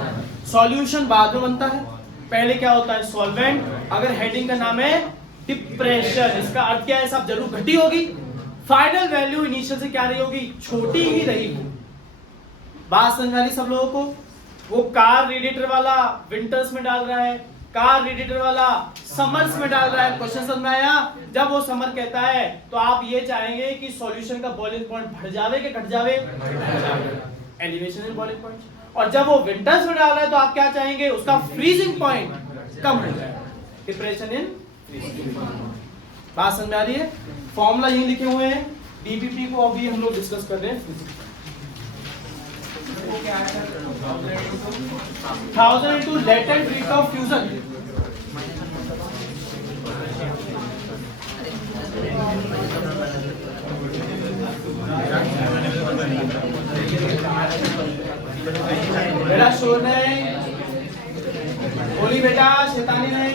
सॉल्यूशन बाद में बनता है, पहले क्या होता है सॉल्वेंट। अगर हेडिंग का नाम है डिप्रेशन, इसका अर्थ क्या है साहब, जरूर घटी होगी, फाइनल वैल्यू इनिशियल से क्या रही होगी, छोटी ही रही होगी। बात समझ वाली सब लोगों को? वो कार रेडिएटर वाला विंटर्स में डाल रहा है, कार रेडिएटर वाला समर्स में डाल रहा है, क्वेश्चन समझ में आया? जब वो समर कहता है तो आप ये चाहेंगे कि सॉल्यूशन का बॉइलिंग पॉइंट बढ़ जावे कि घट जावे, एलिवेशन इन बॉइलिंग पॉइंट। और जब वो विंटर्स में डाल रहा है तो आप क्या चाहेंगे, उसका फ्रीजिंग पॉइंट कम हो जाए, डिप्रेशन इन। बात समझ में आ रही है? फॉर्मूला यही लिखे हुए हैं, डीपीपी को अभी हम लोग डिस्कस कर रहे हैं। 1000 into latent rate of fusion। बेटा शोर नहीं, बोली बेटा, शैतानी नहीं।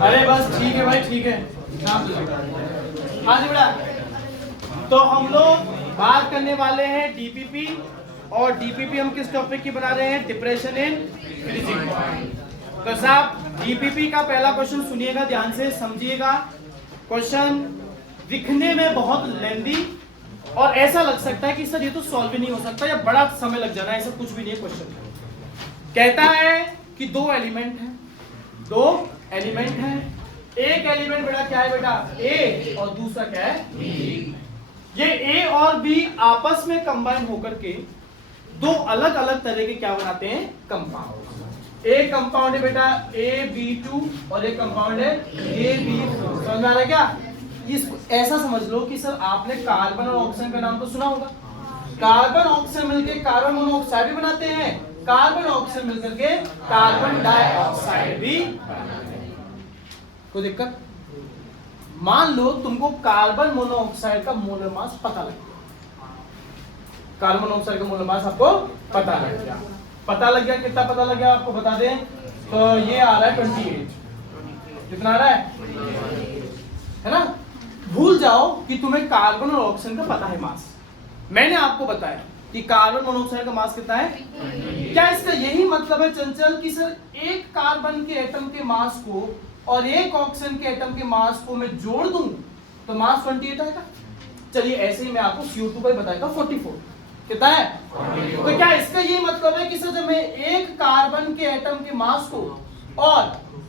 अरे बस ठीक है भाई, ठीक है। हाँ जी बेटा, तो हम लोग बात करने वाले हैं डीपीपी, और डीपीपी हम किस टॉपिक की बना रहे हैं, डिप्रेशन इन फ्रीजिंग पॉइंट। तो साहब डीपीपी का पहला क्वेश्चन सुनिएगा, ध्यान से समझिएगा। क्वेश्चन दिखने में बहुत लेंदी और ऐसा लग सकता है कि सर ये तो सॉल्व ही नहीं हो सकता या बड़ा समय लग जाना है, ऐसा कुछ भी नहीं है। क्वेश्चन कहता है कि दो एलिमेंट हैं, दो एलिमेंट है, एक एलिमेंट बेटा क्या है बेटा ए और दूसरा क्या है बी। ये ए और बी आपस में कंबाइन होकर के दो अलग अलग तरह के क्या बनाते हैं, कंपाउंड। एक कंपाउंड है बेटा AB2 और एक कंपाउंड है AB4। समझ में आ रहा है क्या? इसको ऐसा समझ लो कि सर आपने कार्बन और ऑक्सीजन का नाम तो सुना होगा, कार्बन ऑक्सीजन मिलकर कार्बन मोनोऑक्साइड भी बनाते हैं, कार्बन ऑक्सीजन मिलकर के कार्बन डाइऑक्साइड भी बनाते हैं। कोई दिक्कत? मान लो तुमको कार्बन मोनोऑक्साइड का मोलर मास पता लग गया, कार्बन मोनोऑक्साइड का मोलर मास आपको पता लग गया, कितना पता लग गया आपको बता दें, तो ये आ रहा है 28। कितना आ रहा है ना? भूल जाओ कि तुम्हें कार्बन और ऑक्सीजन का पता है मास, मैंने आपको बताया कि कार्बन मोनोऑक्साइड का मास कितना है। क्या इसका यही मतलब है चंचल कि सर एक कार्बन के एटम के मास को और एक ऑक्सीजन के एटम के मास को मैं जोड़ दूं तो मास 28 आएगा? चलिए ऐसे ही मैं आपको CO2 का बताएगा 44। कितना है? तो क्या इसका ये मतलब है कि सर जब मैं एक कार्बन के एटम के मास को और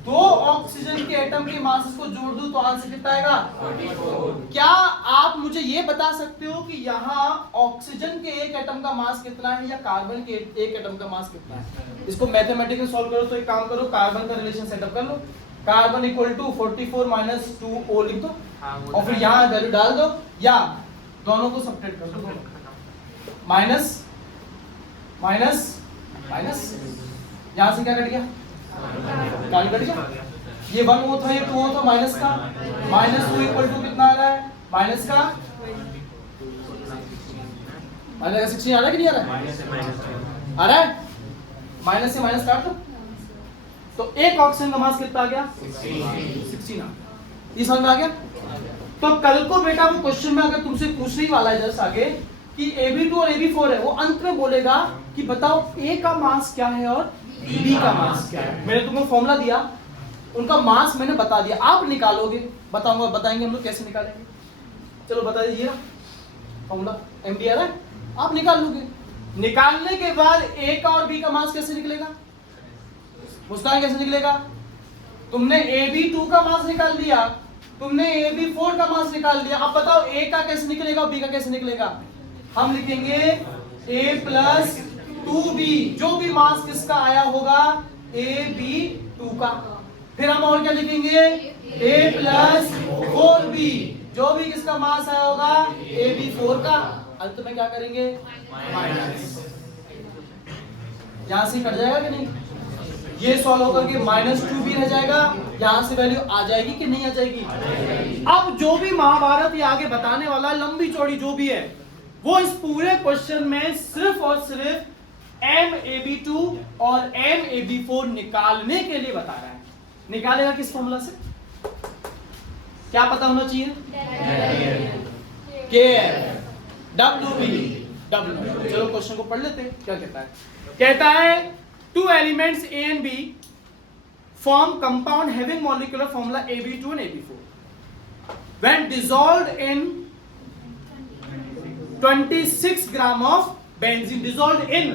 दो ऑक्सीजन के एटम के मास को जोड़ दूं तो आंसर कितना आएगा? 44। क्या आप मुझे ये बता सकते हो कि यहाँ ऑक्सीजन के एक एटम का मास कितना है या कार्बन के एक एटम का मास कितना है? इसको मैथमेटिकली सॉल्व करो तो एक काम करो, कार्बन का रिलेशन सेटअप कर लो, carbon equal to 44 minus 2O लिख दो और फिर यहाँ वैल्यू डाल दो या दोनों को सब्ट्रैक्ट कर दो, माइनस माइनस माइनस, यहाँ से क्या कट गया, कार्बन कट गया, ये 1 O था, ये 2 O था, माइनस का माइनस 2 इक्वल टू कितना आ रहा है, माइनस का माइनस 16 आ रहा है कि नहीं आ रहा है? आ रहा है, माइनस से माइनस काट दो तो एक ऑक्सीजन का मास कितना आ गया, 16 आ। ये समझ में आ गया? तो कल को बेटा वो क्वेश्चन में अगर तुमसे पूछने वाला है जस्ट आगे कि AB2 और AB4 है, वो अंत में बोलेगा कि बताओ A का मास क्या है और B का मास क्या है। मैंने तुमको फॉर्मूला दिया, उनका मास मैंने बता दिया, आप निकालोगे, बताऊंगा, बताएंगे हम लोग कैसे निकालेंगे। चलो बता दीजिए फॉर्मूला एमडी आ रहा है, आप निकाल लोगे। निकालने के बाद ए का और बी का मास कैसे निकलेगा? मुस्कान कैसे निकलेगा? तुमने AB2 का मास निकाल दिया, तुमने AB4 का मास निकाल दिया, अब बताओ ए का कैसे निकलेगा और बी का कैसे निकलेगा? हम लिखेंगे A प्लस 2B, जो भी मास किसका आया होगा AB2 का। फिर हम और क्या लिखेंगे? A प्लस 4B, जो भी किसका मास आया होगा AB4 का। अंत में क्या करेंगे? माइनस। यहां से कट जाएगा कि नहीं? ये सॉल्व होकर के -2b रह जाएगा, यहां से वैल्यू आ जाएगी कि नहीं आ जाएगी? अब जो भी महाभारत ये आगे बताने वाला लंबी चौड़ी जो भी है, वो इस पूरे क्वेश्चन में सिर्फ और सिर्फ MAB2 और MAB4 निकालने के लिए बता रहा है। निकालेगा किस फॉर्मूला से? क्या पता होना चाहिए? KF WB W। चलो क्वेश्चन को पढ़ लेते हैं, क्या कहता है? कहता है two elements A and B form compound having molecular formula AB2 and AB4. When dissolved in 26 gram of benzene, dissolved in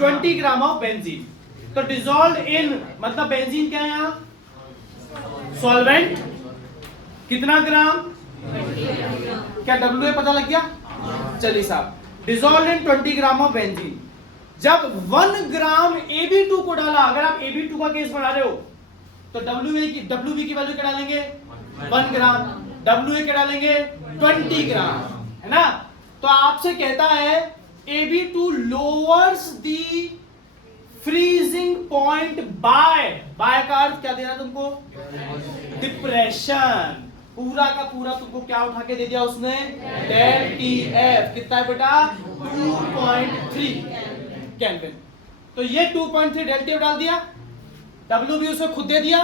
20 gram of benzene. तो dissolved in मतलब बेंजीन क्या है यहाँ? सॉल्वेंट। कितना ग्राम? क्या WA पता लग गया? चलिए साहब, dissolved in 20 gram of benzene. जब 1 ग्राम AB2 को डाला, अगर आप AB2 का केस बना रहे हो तो WB की वैल्यू क्या डालेंगे? 1 ग्राम। WA क्या डालेंगे? 20 ग्राम, है ना? तो आपसे कहता है AB2 lowers the freezing point by का अर्थ क्या दे रहा है तुमको? डिप्रेशन। पूरा का पूरा तुमको क्या उठा के दे दिया उसने? डेल TF कितना है बेटा? 2.3 केल्विन। तो ये 2.3 डेल TF डाल दिया, WB उसे खुद दे दिया,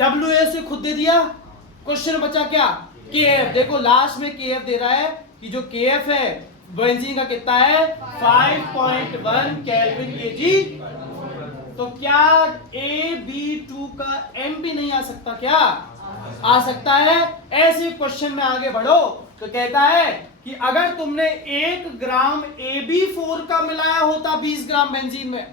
WA उसे खुद दे दिया। क्वेश्चन बचा क्या? KF। देखो लास्ट में KF दे रहा है कि जो KF है बेंजीन का कितना है? 5.1 केल्विन kg। तो क्या AB2 का M भी नहीं आ सकता? क्या आ सकता है? ऐसे क्वेश्चन में आगे बढ़ो तो कहता है कि अगर तुमने 1 ग्राम AB4 का मिलाया होता 20 ग्राम बेंजीन में,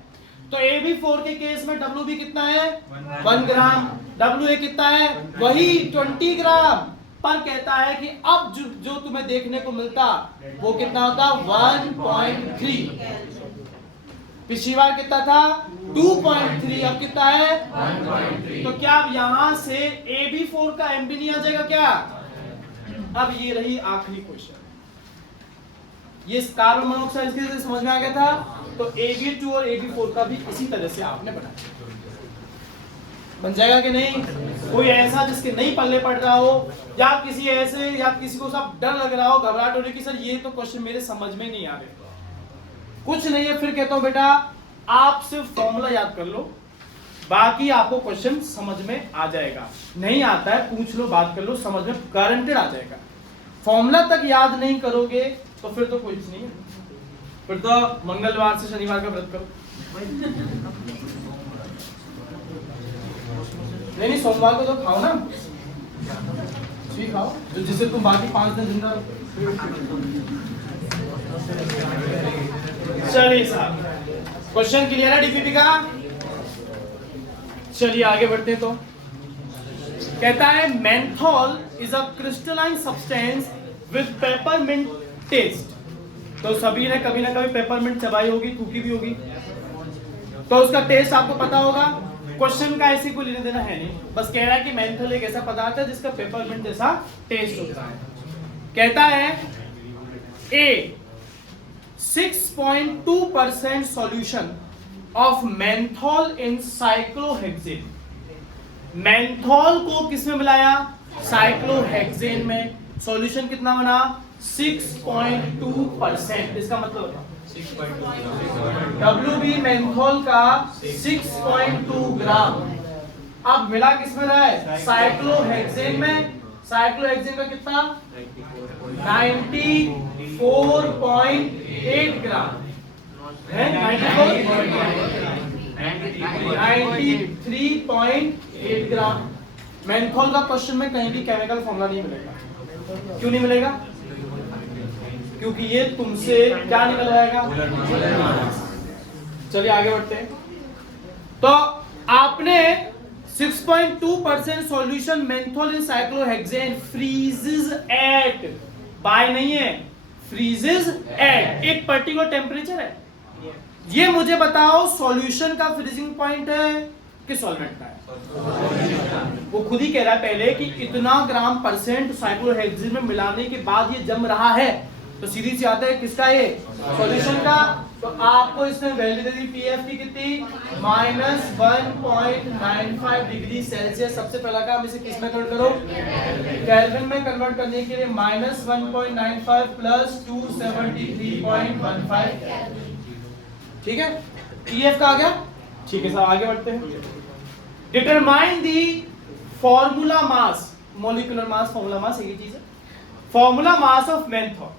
तो AB4 के केस में WB कितना है? 1 ग्राम। WA कितना है? वही 20 ग्राम। पर कहता है कि अब जो तुम्हें देखने को मिलता वो कितना होता? 1.3। पिछली बार कितना था? 2.3, अब कितना है? 1.3। तो क्या अब यहां से AB4 का M भी नहीं आ जाएगा क्या? अब ये रही आखिरी क्वेश्चन। ये कार्बन मोनोऑक्साइड इसके समझ में आ गया था, तो AB2 और AB4 का भी इसी तरह से आपने बनाया। बन जाएगा कि नहीं? कोई ऐसा जिसके नहीं पल्ले पड़ रहा हो, या किसी ऐसे या किसी को सब डर लग रहा हो, घबराहट हो रही कि सर ये तो क्वेश्चन मेरे समझ में नहीं आ रहे, कुछ नहीं है। फिर कहता हूं बेटा आप सिर्फ फॉर्मूला याद कर लो, बाकी आपको क्वेश्चन समझ में आ जाएगा। नहीं आता है पूछ लो, बात कर लो, समझ में गारंटेड आ जाएगा। फॉर्मूला तक याद नहीं करोगे तो फिर तो कुछ नहीं है, फिर तो मंगलवार से शनिवार का व्रत करो। नहीं सोमवार को तो खाओ ना, स्वीट खाओ जिससे तुम बाकी 5 दिन जिंदा रहो। चलिए साहब, क्वेश्चन क्लियर है डीपीपी का? चलिए आगे बढ़ते हैं। तो कहता है menthol is a crystalline substance with peppermint taste. तो सभी ने कभी ना कभी पेपरमिंट चबाई होगी, थूकी भी होगी, तो उसका टेस्ट आपको पता होगा। क्वेश्चन का ऐसे कोई लेना देना है नहीं, बस कह रहा है कि मेंथॉल एक ऐसा पदार्थ है जिसका पेपरमिंट जैसा टेस्ट होता है। कहता है ए 6.2% solution of menthol in cyclohexane. Menthol को किस में मिलाया? साइक्लोहेक्सेन में। सॉल्यूशन कितना बना? 6.2%। इसका मतलब WB मेंथॉल का 6.2 ग्राम। अब मिला किस में रहा है? साइक्लोहेक्सेन में। साइक्लोहेक्सेन का कितना? 94.8 ग्राम है। 93.8 ग्राम। मेंथॉल का क्वेश्चन में कहीं भी केमिकल फॉर्मूला नहीं मिलेगा, क्यों नहीं मिलेगा? क्योंकि ये तुमसे क्या निकल जाएगा? चलिए आगे बढ़ते हैं। तो आपने 6.2% सॉल्यूशन मेंथोल इन साइक्लोहेक्सेन फ्रीजेस एट, बाय नहीं है, फ्रीजेस एट एक पर्टिकुलर टेम्परेचर है। ये मुझे बताओ सॉल्यूशन का फ्रीजिंग पॉइंट है कि सॉल्वेंट का है? वो खुद ही कह रहा है पहले कि इतना ग्राम परसेंट साइक्लोहेक्सेन में मिलाने के बाद ये जम रहा है, तो सीधी सी आता है किसका? ये सॉल्यूशन का। तो आपको इसने वैल्यू दे दी पीएफ की कितनी? -1.95 डिग्री सेल्सियस। सबसे पहला काम इसे किस में कन्वर्ट करो? केल्विन में कन्वर्ट करने के लिए -1.95 प्लस 273.15, ठीक है? पीएफ का आ गया। ठीक है साहब, आगे बढ़ते हैं। Determine the formula mass, molecular mass, formula mass एक ही चीज है। Formula mass of menthol,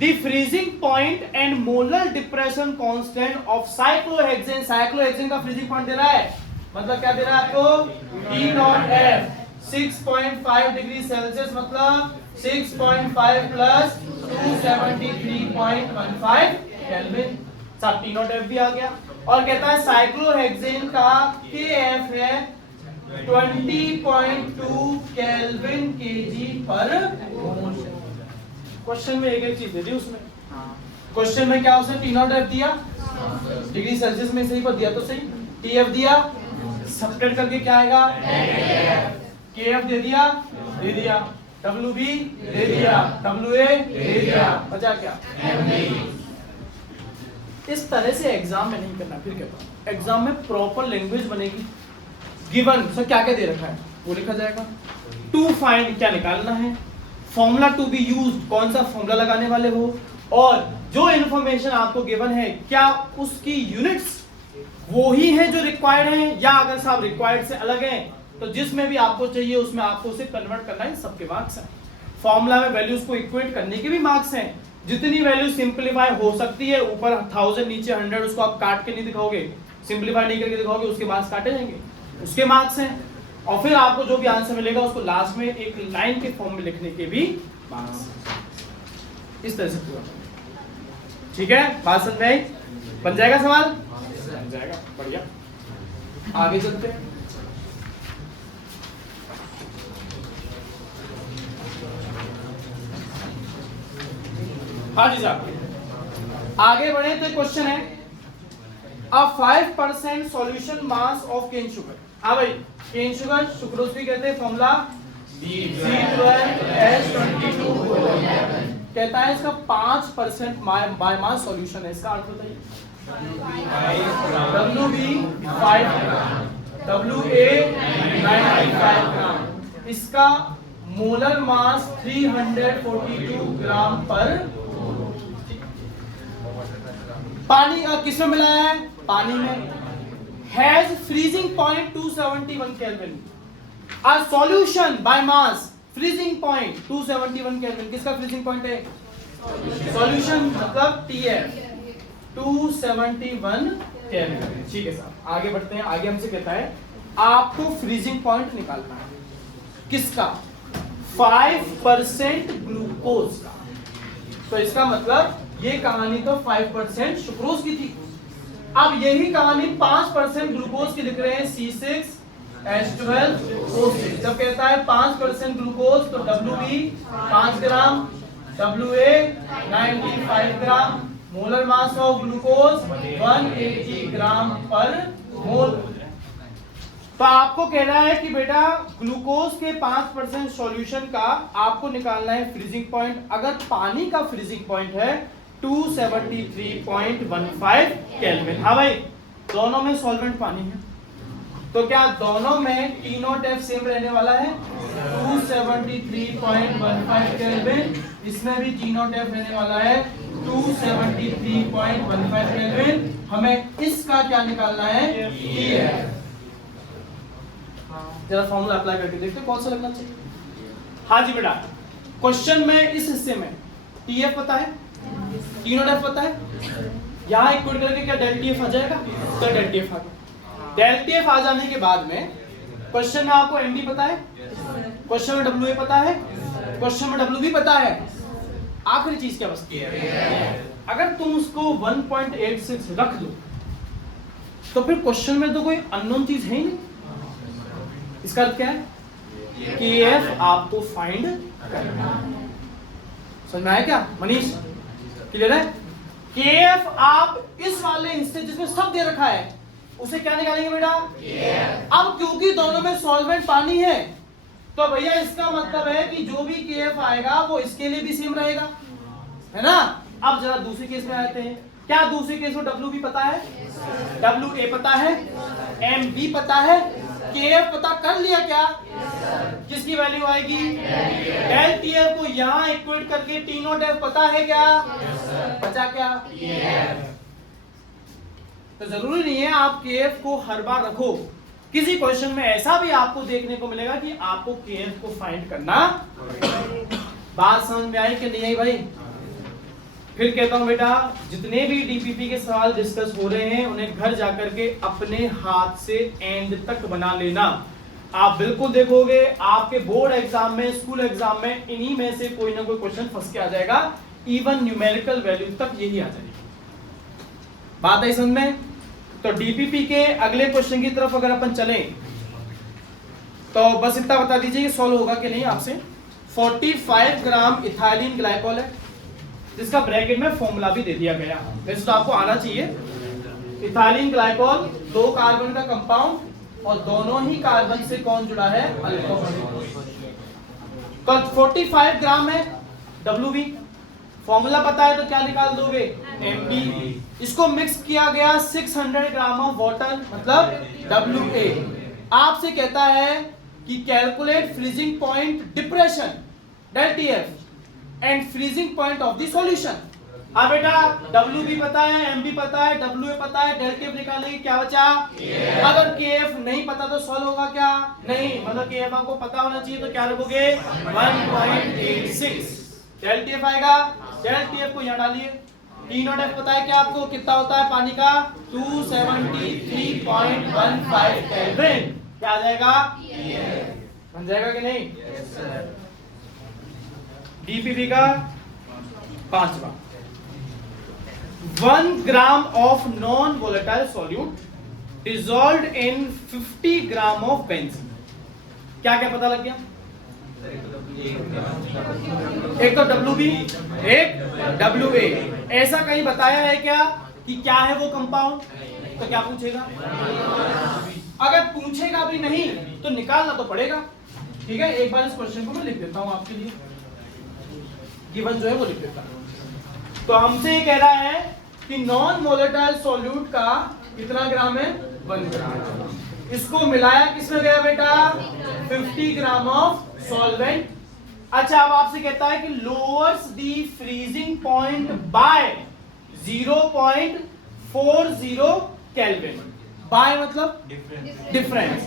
the freezing point and molar depression constant of cyclohexane। Cyclohexane का फ्रीजिंग पॉइंट दे रहा है, मतलब क्या दे रहा है आपको? T0F 6.5 डिग्री सेल्सियस, मतलब 6.5 प्लस 273.15 केल्विन। सब T0F भी आ गया। और कहता है साइक्लोहेक्सेन का KF है 20.2 केल्विन केजी पर मोल। क्वेश्चन में एक चीज दे दी उसमें। क्वेश्चन में क्या उसने T0F दिया, डिग्री सेल्सियस में सही पर दिया तो सही, TF दिया, सब्ट्रैक्ट करके क्या आएगा? KF दे दिया, WB दे दिया, WA दे दिया, बचा क्या? इस तरह से एग्जाम में नहीं करना। फिर कहता हूं एग्जाम में प्रॉपर लैंग्वेज बनेगी। गिवन सर क्या क्या दे रखा है वो लिखा जाएगा। टू फाइंड क्या निकालना है, फॉर्मूला टू बी यूज्ड कौन सा फॉर्मूला लगाने वाले हो, और जो इन्फॉर्मेशन आपको गिवन है क्या उसकी यूनिट्स वो ही है जो रिक्वायर्ड है, या अगर साहब रिक्वायर्ड से अलग है तो जिसमें भी आपको चाहिए उसमें आपको उसे कन्वर्ट करना है। सबके मार्क्स हैं। फॉर्मूला में वैल्यूज को इक्वेट करने के भी मार्क्स हैं। जितनी वैल्यू सिंपलीफाई हो सकती है, ऊपर 1000 नीचे 100, उसको आप काट के नहीं दिखाओगे, सिंपलीफाई नहीं करके दिखाओगे, उसके मार्क्स काटे जाएंगे, उसके मार्क्स हैं। और फिर आपको जो भी आंसर मिलेगा उसको लास्ट में एक लाइन के फॉर्म में लिखने के भी मार्क्स। इस तरह से पूरा, ठीक है? बात समझ में आई? बन जाएगा सवाल? बन जाएगा, बढ़िया। आगे चलते हैं। हाँ जी साहब, आगे बढ़े तो क्वेश्चन है a 5% solution mass of cane sugar. हाँ भाई, केन शुगर सुक्रोज भी कहते हैं, फॉर्मूला C12H22। कहता है इसका 5% बाय मास सॉल्यूशन है। इसका अर्थ बताइए। WB 5 ग्राम, WA 95 ग्राम। इसका मोलर मास 342 ग्राम पर। पानी किसमें मिलाया है? पानी में। Has freezing point 271 kelvin. A solution by mass freezing point 271 kelvin. किसका फ्रीजिंग पॉइंट है? सॉल्यूशन मतलब TF 271 केल्विन। ठीक है साहब, आगे बढ़ते हैं। आगे हमसे कहता है आपको फ्रीजिंग पॉइंट निकालना है। किसका? 5% ग्लूकोज का। तो इसका मतलब ये कहानी तो 5% सुक्रोज की थी। अब यही कहानी 5% ग्लूकोज की लिख रहे हैं, C6H12O6। जब कहता है 5% ग्लूकोज तो WB 5 gram, WA 95 gram, molar mass of glucose 180 ग्राम पर मोल। तो आपको कह रहा है कि बेटा ग्लूकोज के 5% सॉल्यूशन का आपको निकालना है फ्रीजिंग पॉइंट। अगर पानी का फ्रीजिंग पॉइंट है 273.15 केल्विन। हाँ भाई, दोनों में सॉल्वेंट पानी है, तो क्या दोनों में T0F सेम रहने वाला है? 273.15 केल्विन। इसमें भी T0F रहने वाला है 273.15 केल्विन। हमें इसका क्या निकालना है? TF। जरा फॉर्मूला अप्लाई करके देखते कौन सा लगना चाहिए। हाँ जी बेटा, क्वेश्चन में इस हिस्से में TF पता है, T0F पता है, यहाँ इक्वेट करके क्या डेल TF आ जाएगा? तो डेल TF आ गया। डेल TF आ जाने के बाद में क्वेश्चन में आपको MD पता है, क्वेश्चन में WA पता है, क्वेश्चन में डब्ल्यू भी पता है, आखिरी चीज क्या बचती है? अगर तुम उसको 1.86 रख दो तो फिर क्वेश्चन में तो कोई अननोन चीज है ही नहीं। इसका अर्थ क्या है? KF आपको फाइंड करना है। समझ में आया क्या मनीष? क्लियर है? KF आप इस वाले हिस्से जिसमें सब दे रखा है उसे क्या निकालेंगे बेटा? अब क्योंकि दोनों में सॉल्वेंट पानी है तो भैया इसका मतलब है कि जो भी KF आएगा वो इसके लिए भी सेम रहेगा, है ना? अब जरा दूसरे केस में आते हैं। क्या दूसरे केस में डब्ल्यू भी पता है, डब्ल्यू ए पता है, एम बी पता है, KF पता कर लिया क्या? किसकी वैल्यू आएगी? डेल TF को यहाँ इक्वेट करके T नॉट F पता है क्या? बचा क्या? तो जरूरी नहीं है आप KF को हर बार रखो, किसी क्वेश्चन में ऐसा भी आपको देखने को मिलेगा कि आपको KF को फाइंड करना। बात समझ में आई कि नहीं आई भाई? फिर कहता हूं बेटा, जितने भी डीपीपी के सवाल डिस्कस हो रहे हैं उन्हें घर जाकर के अपने हाथ से एंड तक बना लेना। आप बिल्कुल देखोगे आपके बोर्ड एग्जाम में, स्कूल एग्जाम में इन्हीं में से कोई ना कोई क्वेश्चन फंस के आ जाएगा, इवन न्यूमेरिकल वैल्यू तक यही आ जाएगी। बात है समझ में? तो डीपीपी के अगले क्वेश्चन की तरफ अगर अपन चलें तो बस इतना बता दीजिए कि सॉल्व होगा कि नहीं आपसे। 45 ग्राम इथाइलिन ग्लाइकोल है जिसका ब्रैकेट में फॉर्मूला भी दे दिया गया, वैसे तो आपको आना चाहिए। इथाइलिन ग्लाइकोल 2 कार्बन का कंपाउंड और दोनों ही कार्बन से कौन जुड़ा है? अल्कोहल। तो 45 ग्राम है डब्ल्यू, फॉर्मूला पता है तो क्या निकाल दोगे? Mb। इसको मिक्स किया गया 600 ग्राम ऑफ वाटर, मतलब WA। आपसे कहता है कि calculate freezing point depression del TF and freezing point of the solution. हाँ बेटा, W भी पता है, M भी पता है, WA पता है, डेल TF निकालेंगे, क्या बचा? अगर KF नहीं पता तो सॉल्व होगा क्या? नहीं, मतलब KF आपको पता होना चाहिए तो क्या रखोगे? 1.86 डेल TF आएगा। डेल TF को यहाँ डालिए। T नॉट F पता है क्या आपको? कितना होता है पानी का? 273.15 केल्विन। क्या आ जाएगा? बन जाएगा कि नहीं? डीपीपी का 5वां, 1 gram of non volatile solute dissolved in 50 gram of benzene. क्या क्या पता लग गया? एक तो WB, एक WA। ऐसा कहीं बताया है क्या कि क्या है वो कंपाउंड? तो क्या पूछेगा? अगर पूछेगा भी नहीं तो निकालना तो पड़ेगा। ठीक है, एक बार इस क्वेश्चन को मैं लिख देता हूं आपके लिए, गिवन जो है वो लिख देता हूं। तो हमसे ये कह रहा है कि नॉन वोलेटाइल सॉल्यूट का कितना ग्राम है? 1 ग्राम। इसको मिलाया किसमें गया बेटा? 50 ग्राम ऑफ सॉल्वेंट। अच्छा, अब आपसे कहता है कि lowers the freezing point by 0.40 kelvin. By मतलब डिफरेंस।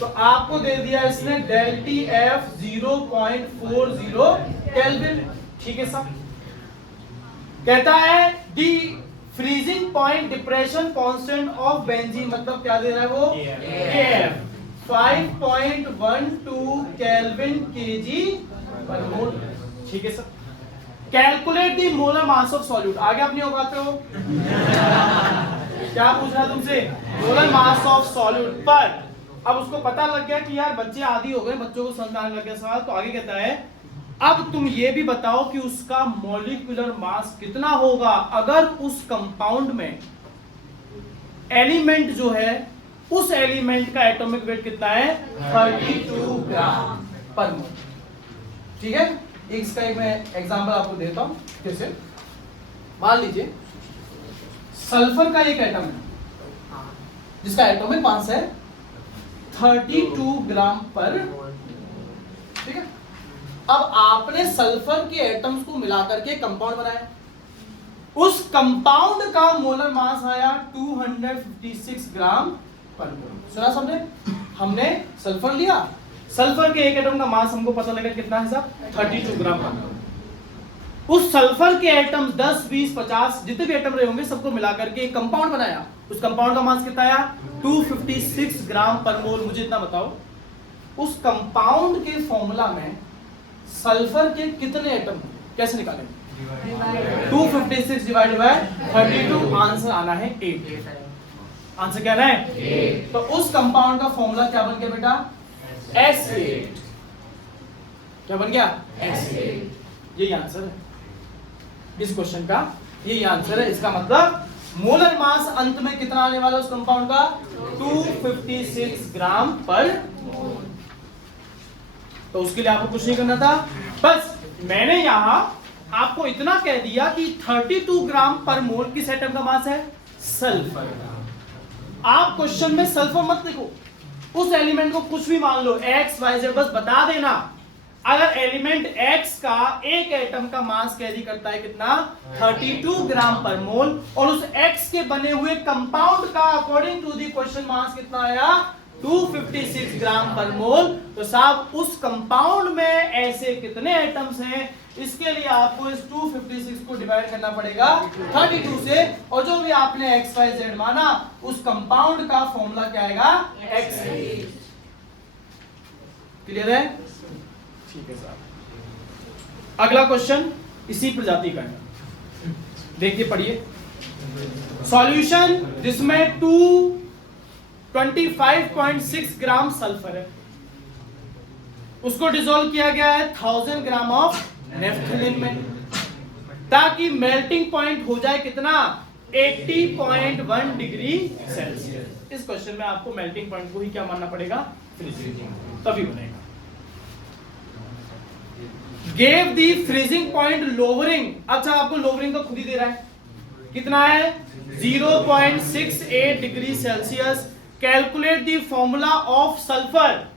तो आपको दे दिया इसने डेल TF 0.40 केल्विन। ठीक है सब। कहता है दी freezing point depression constant of benzene, मतलब क्या दे रहा है वो? KF 5.12 केल्विन kg पर मोल। ठीक है sir. Calculate the molar mass of solute. आगे अपनी औकात पे हो। क्या पूछ रहा तुमसे? मोलर मास ऑफ सॉल्यूट पर। अब उसको पता लग गया कि यार बच्चे आदी हो गए, बच्चों को समझ आने लग गया सवाल। तो आगे कहता है अब तुम ये भी बताओ कि उसका मॉलिक्यूलर मास कितना होगा अगर उस कंपाउंड में एलिमेंट जो है उस एलिमेंट का एटॉमिक वेट कितना है? 32 ग्राम पर मोल। ठीक है, इसका एक मैं एग्जांपल आपको देता हूं। कैसे? मान लीजिए सल्फर का एक एटम है जिसका एटॉमिक मास है 32 ग्राम पर। ठीक है, अब आपने सल्फर के एटम्स को मिलाकर के कंपाउंड बनाया। उस कंपाउंड का मोलर मास आया 256 ग्राम पर मोल। सुना सबने? हमने सल्फर लिया, सल्फर के एक एटम का मास हमको पता लगा कितना है साहब? 32 ग्राम पर मोल। उस सल्फर के एटम 10, 20, 50 जितने भी एटम रहे होंगे सबको मिलाकर के एक कंपाउंड बनाया। उस कंपाउंड का मास कितना आया? 256 ग्राम पर मोल। मुझे इतना बताओ, उस कंपाउंड के फॉर्मूला में सल्फर के कितने एटम, कैसे निकालेंगे? 256 डिवाइडेड बाय 32, आंसर आना है 8। आंसर क्या है? 8। तो उस कंपाउंड का फॉर्मूला क्या बन गया बेटा? S8। क्या बन गया? S8। यही आंसर है इस क्वेश्चन का, यही आंसर है। इसका मतलब मोलर मास अंत में कितना आने वाला है उस कंपाउंड का? 256 ग्राम पर मोल। तो उसके लिए आपको कुछ नहीं करना था, बस मैंने यहां आपको इतना कह दिया कि 32 ग्राम पर मोल किस एटम का मास है? सल्फर। आप क्वेश्चन में सल्फर मत लिखो, उस एलिमेंट को कुछ भी मान लो, एक्स वाई जेड, बस बता देना अगर एलिमेंट एक्स का एक एटम का मास कैरी करता है कितना? 32 ग्राम पर मोल, और उस एक्स के बने हुए कंपाउंड का अकॉर्डिंग टू द क्वेश्चन मास कितना आया? 256 ग्राम पर मोल। तो साहब उस कंपाउंड में ऐसे कितने एटम्स हैं, इसके लिए आपको इस 256 को डिवाइड करना पड़ेगा 32 से, और जो भी आपने एक्स वाई जेड माना उस कंपाउंड का फॉर्मूला क्या आएगा? एक्स। क्लियर है? ठीक है साहब। अगला क्वेश्चन इसी प्रजाति का है, देखिए पढ़िए। सॉल्यूशन जिसमें 25.6 ग्राम सल्फर है, उसको डिसॉल्व किया गया है 1000 ग्राम ऑफ नेफ्थलीन में, ताकि मेल्टिंग पॉइंट हो जाए कितना? 80.1 डिग्री सेल्सियस। इस क्वेश्चन में आपको मेल्टिंग पॉइंट को ही क्या मानना पड़ेगा? फ्रीजिंग, तभी बनेगा। गेव दी फ्रीजिंग पॉइंट लोवरिंग, अच्छा आपको लोवरिंग तो खुद ही दे रहा है, कितना है? 0.68 degree Celsius. Calculate the formula of sulphur.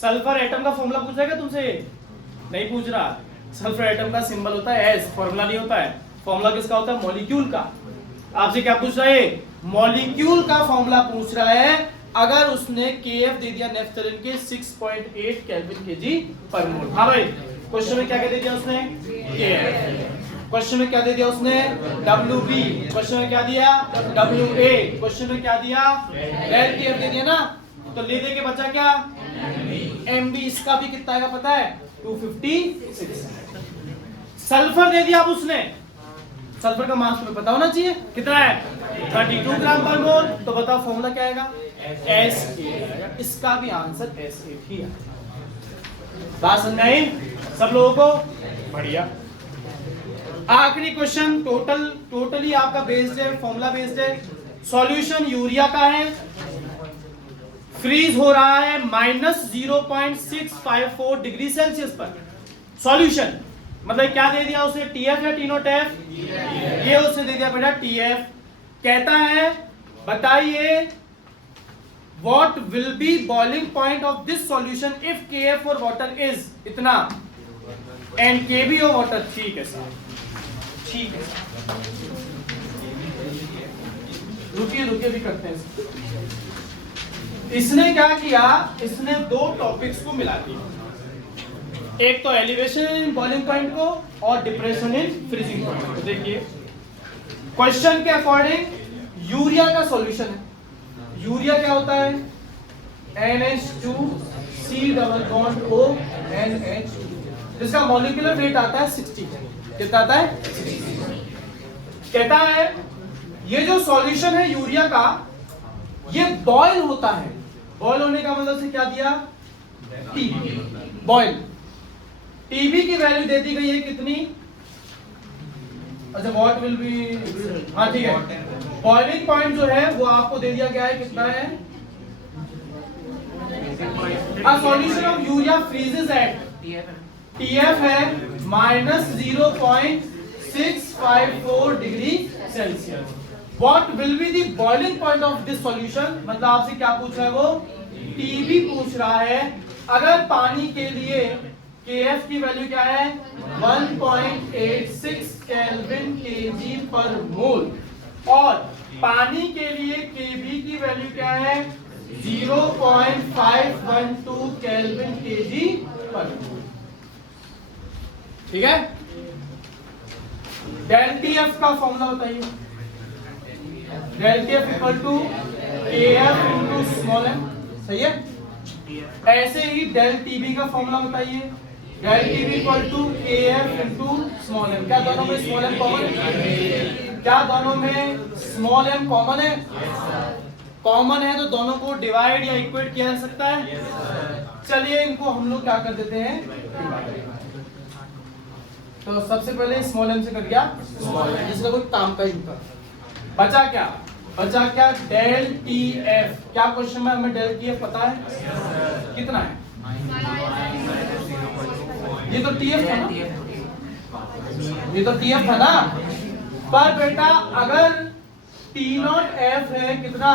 Sulphur atom का फॉर्मूला पूछ रहा है तुमसे? नहीं पूछ रहा। सल्फर एटम का सिंबल होता है एस, फॉर्मूला नहीं होता है। फॉर्मूला किसका होता है? मॉलिक्यूल का। आपसे क्या पूछ रहा है? मॉलिक्यूल का फॉर्मूला पूछ रहा है। अगर उसने केएफ दे दिया नेफ्थलीन के 6.8 केल्विन केजी पर मोल। हाँ भाई, क्वेश्चन में क्या दे दिया उसने? केएफ। क्वेश्चन में क्या दे दिया उसने? डब्ल्यूबी। क्वेश्चन में क्या दिया? डब्ल्यूए। क्वेश्चन में क्या दिया? डेल केएफ दे दिया ना, तो ले दे के बचा क्या? एमबी। इसका भी कितना आएगा पता है? 256। सल्फर दे दिया अब उसने, सल्फर का मास तुम्हें पता होना चाहिए कितना है? 32 ग्राम पर मोल। तो बताओ फॉर्मूला क्या आएगा? S8। इसका भी आंसर S8 ही है। बात समझ में आई सब लोगों को? बढ़िया। आखिरी क्वेश्चन टोटली आपका बेस्ड है, फॉर्मूला बेस्ड है। सॉल्यूशन यूरिया का है, फ्रीज हो रहा है -0.654 डिग्री सेल्सियस पर। सॉल्यूशन मतलब क्या दे दिया उसे? TF या T नॉट F? ये उसने दे दिया बेटा TF। कहता है बताइए what will be boiling point of this solution if KF for water is इतना एंड KB ऑफ वाटर। ठीक है सर, ठीक है। रुकिए भी करते हैं। इसने क्या किया? इसने दो टॉपिक्स को मिला दिया, एक तो एलिवेशन इन बॉइलिंग पॉइंट को और डिप्रेशन इन फ्रीजिंग पॉइंट को। देखिए क्वेश्चन के अकॉर्डिंग यूरिया का सॉल्यूशन है। यूरिया क्या होता है? NH2C double bond O NH2, जिसका मॉलिक्यूलर वेट आता है 60। कितना आता है? 60। कहता है ये जो सॉल्यूशन है यूरिया का, ये बॉयल होता है। बॉयल होने का मतलब से क्या दिया? TB। बॉयल TB की वैल्यू दे दी गई है कितनी? अच्छा व्हाट विल बी, हाँ ठीक है। बॉइलिंग पॉइंट जो है वो आपको दे दिया गया है, कितना है? A solution of urea freezes at TF है -0.654 degree Celsius. What will be the boiling point of this solution? मतलब आपसे क्या पूछ रहा है वो? TB पूछ रहा है। अगर पानी के लिए KF की वैल्यू क्या है? 1.86 केल्विन केजी पर मोल, और पानी के लिए KB की वैल्यू क्या है? 0.512 केल्विन केजी पर मोल। ठीक है? डेल TF का फॉर्मूला बताइए। Del TF equal to KF into small m, सही है? ऐसे ही डेल TB का फॉर्मूला बताइए। Del TB equal to KF into small m। क्या दोनों में स्मॉल m कॉमन है? क्या दोनों में स्मॉल m कॉमन है? कॉमन है तो दोनों को डिवाइड या इक्वेट किया जा सकता है। चलिए इनको हम लोग क्या कर देते हैं, तो सबसे पहले स्मॉल m से कर दिया स्मॉल m, इसका कोई काम का ही नहीं था। बचा क्या डेल TF। क्या क्वेश्चन में हमें डेल TF पता है कितना है? ये तो TF था ना, ये तो TF था ना। पर बेटा अगर T0F है कितना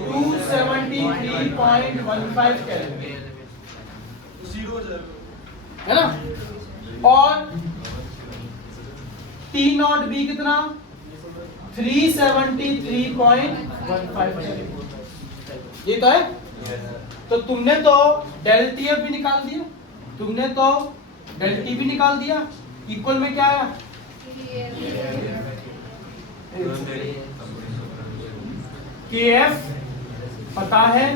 273.15 कैलोरी है ना, और T0B कितना 373.15 कैलोरी, ये तो है। तो तुमने तो डेल TF भी निकाल दिया, तुमने तो डेल T भी निकाल दिया, इक्वल में क्या आया? KF पता है,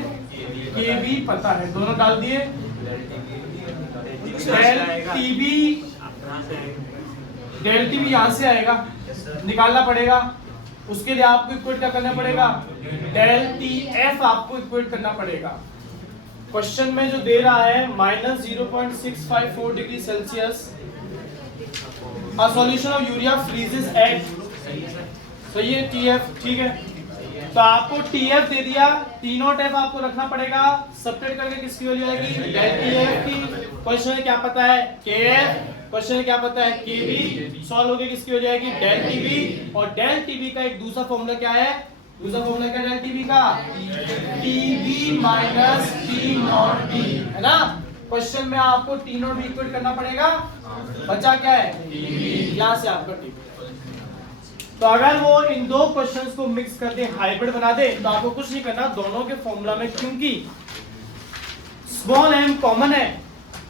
KB पता है, दोनों डाल दिए। डेल TB यहाँ से आएगा, निकालना पड़ेगा। उसके लिए आपको इक्वेट क्या करना पड़ेगा? डेल TF आपको इक्वेट करना पड़ेगा। क्वेश्चन में जो दे रहा है -0.654 degree Celsius, a solution of urea freezes at, सही है TF, ठीक है। तो आपको TF दे दिया, T0F आपको रखना पड़ेगा, सब्ट्रैक्ट करके किसकी वैल्यू आएगी? डेल TF की। क्वेश्चन में क्या पता है? KF। क्वेश्चन में क्या पता है? KB। सॉल्व होके किसकी वैल्यू आएगी? Del TB। और डेल TB का एक दूसरा फॉर्मूला क्या है? दूसरा फॉर्मूला क्या है डेल TB का? TB माइनस T0B, है ना। क्वेश्चन में आपको T0B इक्वेट करना पड़ेगा। बचा क्या है? यहाँ से आपका TB। तो अगर वो इन दो क्वेश्चंस को मिक्स कर दे, हाइब्रिड बना दे, तो आपको कुछ नहीं करना, दोनों के फॉर्मूला में क्योंकि स्मॉल m कॉमन है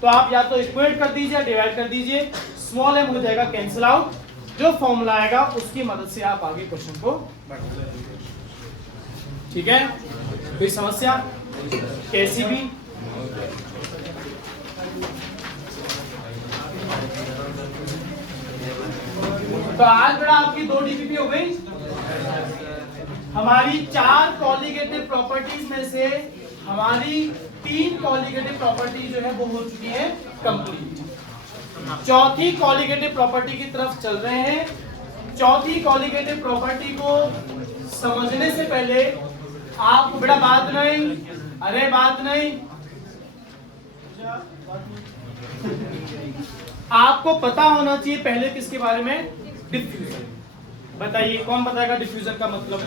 तो आप या तो इक्वेट कर दीजिए या डिवाइड कर दीजिए, स्मॉल m हो जाएगा कैंसिल आउट। जो फॉर्मूला आएगा उसकी मदद से आप आगे क्वेश्चन को बढ़ाएंगे। ठीक है, कोई समस्या कैसी भी? तो आज बड़ा आपकी 2 डीपीपी हो गई। हमारी 4 कॉलिगेटिव प्रॉपर्टीज में से हमारी 3 कॉलिगेटिव प्रॉपर्टी जो है वो हो चुकी है कंप्लीट। चौथी कॉलिगेटिव प्रॉपर्टी की तरफ चल रहे हैं। चौथी कॉलिगेटिव प्रॉपर्टी को समझने से पहले आपको बेटा बात नहीं, अरे बात नहीं, आपको पता होना चाहिए पहले किसके बारे में? डिफ्यूजन। बताइए कौन बताएगा डिफ्यूजन का मतलब?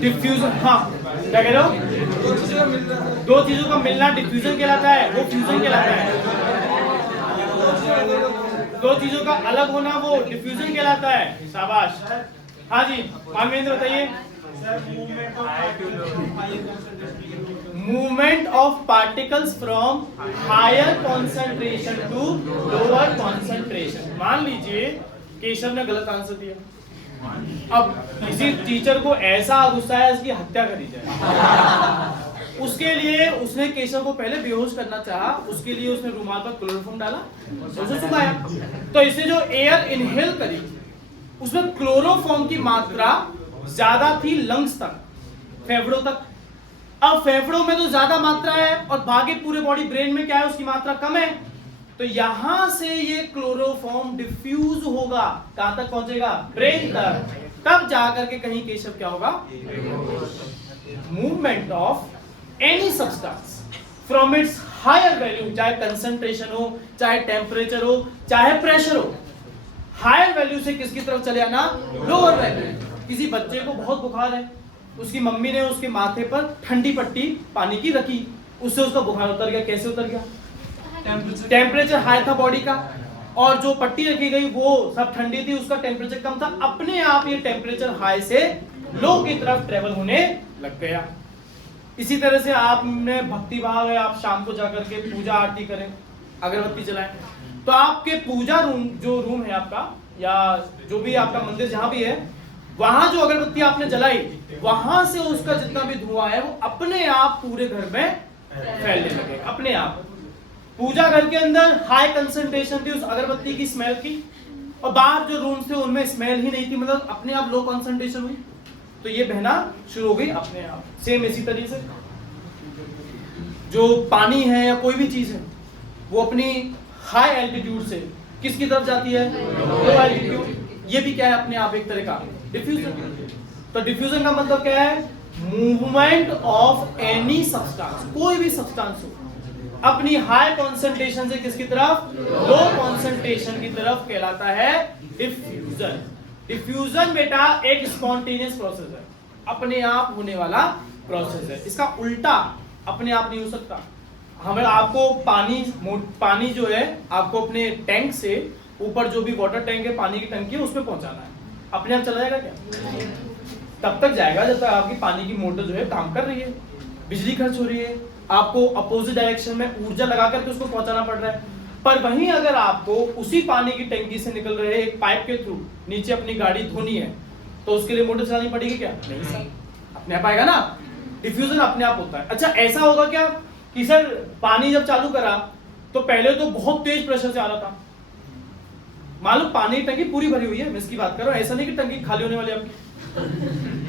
डिफ्यूजन, हाँ क्या कह रहे हो? दो चीजों का मिलना डिफ्यूजन कहलाता है, वो फ्यूजन कहलाता है। दो चीजों का अलग होना वो डिफ्यूजन कहलाता है। शाबाश। हाँ जी मानवेंद्र बताइए। Movement of particles from higher concentration to lower concentration. मान लीजिए केशव ने गलत आंसर दिया, अब किसी टीचर को ऐसा गुस्सा है इसकी हत्या करी जाए। उसके लिए उसने केशव को पहले बेहोश करना चाहा, उसके लिए उसने रुमाल पर क्लोरोफॉर्म डाला, उसे सुखाया। तो इसने जो एयर इनहेल करी उसमें क्लोरोफॉर्म की मात्रा ज्यादा थी लंग्स तक, फेफड़ों तक। अब फेफड़ों में तो ज्यादा मात्रा है और बाकी पूरे बॉडी ब्रेन में क्या है उसकी मात्रा कम है। तो यहां से ये क्लोरोफॉर्म डिफ्यूज होगा, कहां तक पहुंचेगा? ब्रेन तक। तब जाकर के कहीं केशव क्या होगा? Movement of any substance from its higher value, चाहे कंसंट्रेशन हो, चाहे टेम्परेचर हो, चाहे प्रेशर हो, हायर वैल्यू से किसकी तरफ चले आना? Lower value. किसी बच्चे को बहुत बुखार है, उसकी मम्मी ने उसके माथे पर ठंडी पट्टी पानी की रखी, उससे उसका बुखार उतर गया। कैसे उतर गया? टेम्परेचर हाई था बॉडी का, और जो पट्टी रखी गई वो सब ठंडी थी, उसका टेम्परेचर कम था। अपने आप ये टेम्परेचर हाई से लो की तरफ ट्रेवल होने लग गया। इसी तरह से आपने भक्ति भाव है, आप शाम को जाकर के पूजा आरती करें, अगरबत्ती जलाएं, तो आपके पूजा रूम, जो रूम है आपका या जो भी आपका मंदिर जहां भी है, वहां जो अगरबत्ती आपने जलाई, वहां से उसका जितना भी धुआं है वो अपने आप पूरे घर में फैलने लगेगा अपने आप। पूजा घर के अंदर हाई कंसंट्रेशन थी उस अगरबत्ती की स्मेल की, और बाहर जो रूम्स थे उनमें स्मेल ही नहीं थी, मतलब अपने आप लो कंसंट्रेशन हुई, तो ये बहना शुरू हो गई अपने आप। सेम इसी तरीके से जो पानी है या कोई भी चीज है वो अपनी हाई एल्टीट्यूड से किसकी तरफ जाती है, लो एल्टीट्यूड। ये भी क्या है अपने आप एक तरह का डिफ्यूजन। तो डिफ्यूजन का मतलब क्या है, मूवमेंट ऑफ एनी सब्सटेंस, कोई भी सब्सटेंस हो अपनी हाई कंसंट्रेशन से किसकी तरफ, लो कंसंट्रेशन की तरफ, कहलाता है डिफ्यूजन। डिफ्यूजन बेटा एक स्पॉन्टेनियस प्रोसेस है, अपने आप होने वाला प्रोसेस है। इसका उल्टा अपने आप नहीं हो सकता। हमें आपको पानी जो है आपको अपने टैंक से ऊपर जो भी वाटर टैंक है, पानी की टंकी है, उसमें पहुंचाना है, अपने आप चला जाएगा क्या? तब तक जाएगा जब तक आपकी पानी की मोटर जो है काम कर रही है, बिजली खर्च हो रही है, आपको अपोजिट डायरेक्शन में ऊर्जा लगा करके उसको पहुंचाना पड़ रहा है। पर वहीं अगर आपको उसी पानी की टंकी से निकल रहे एक पाइप के थ्रू नीचे अपनी गाड़ी धोनी है, तो उसके लिए मोटर चलानी पड़ेगी क्या? नहीं सर, अपने आप आएगा ना। डिफ्यूजन अपने आप होता है। अच्छा ऐसा होगा क्या कि सर पानी जब चालू करा तो पहले तो बहुत तेज प्रेशर से आ रहा था, मालूम पानी की टंकी पूरी भरी हुई है, मैं इसकी बात कर रहा हूं, ऐसा नहीं कि टंकी खाली होने वाली आपकी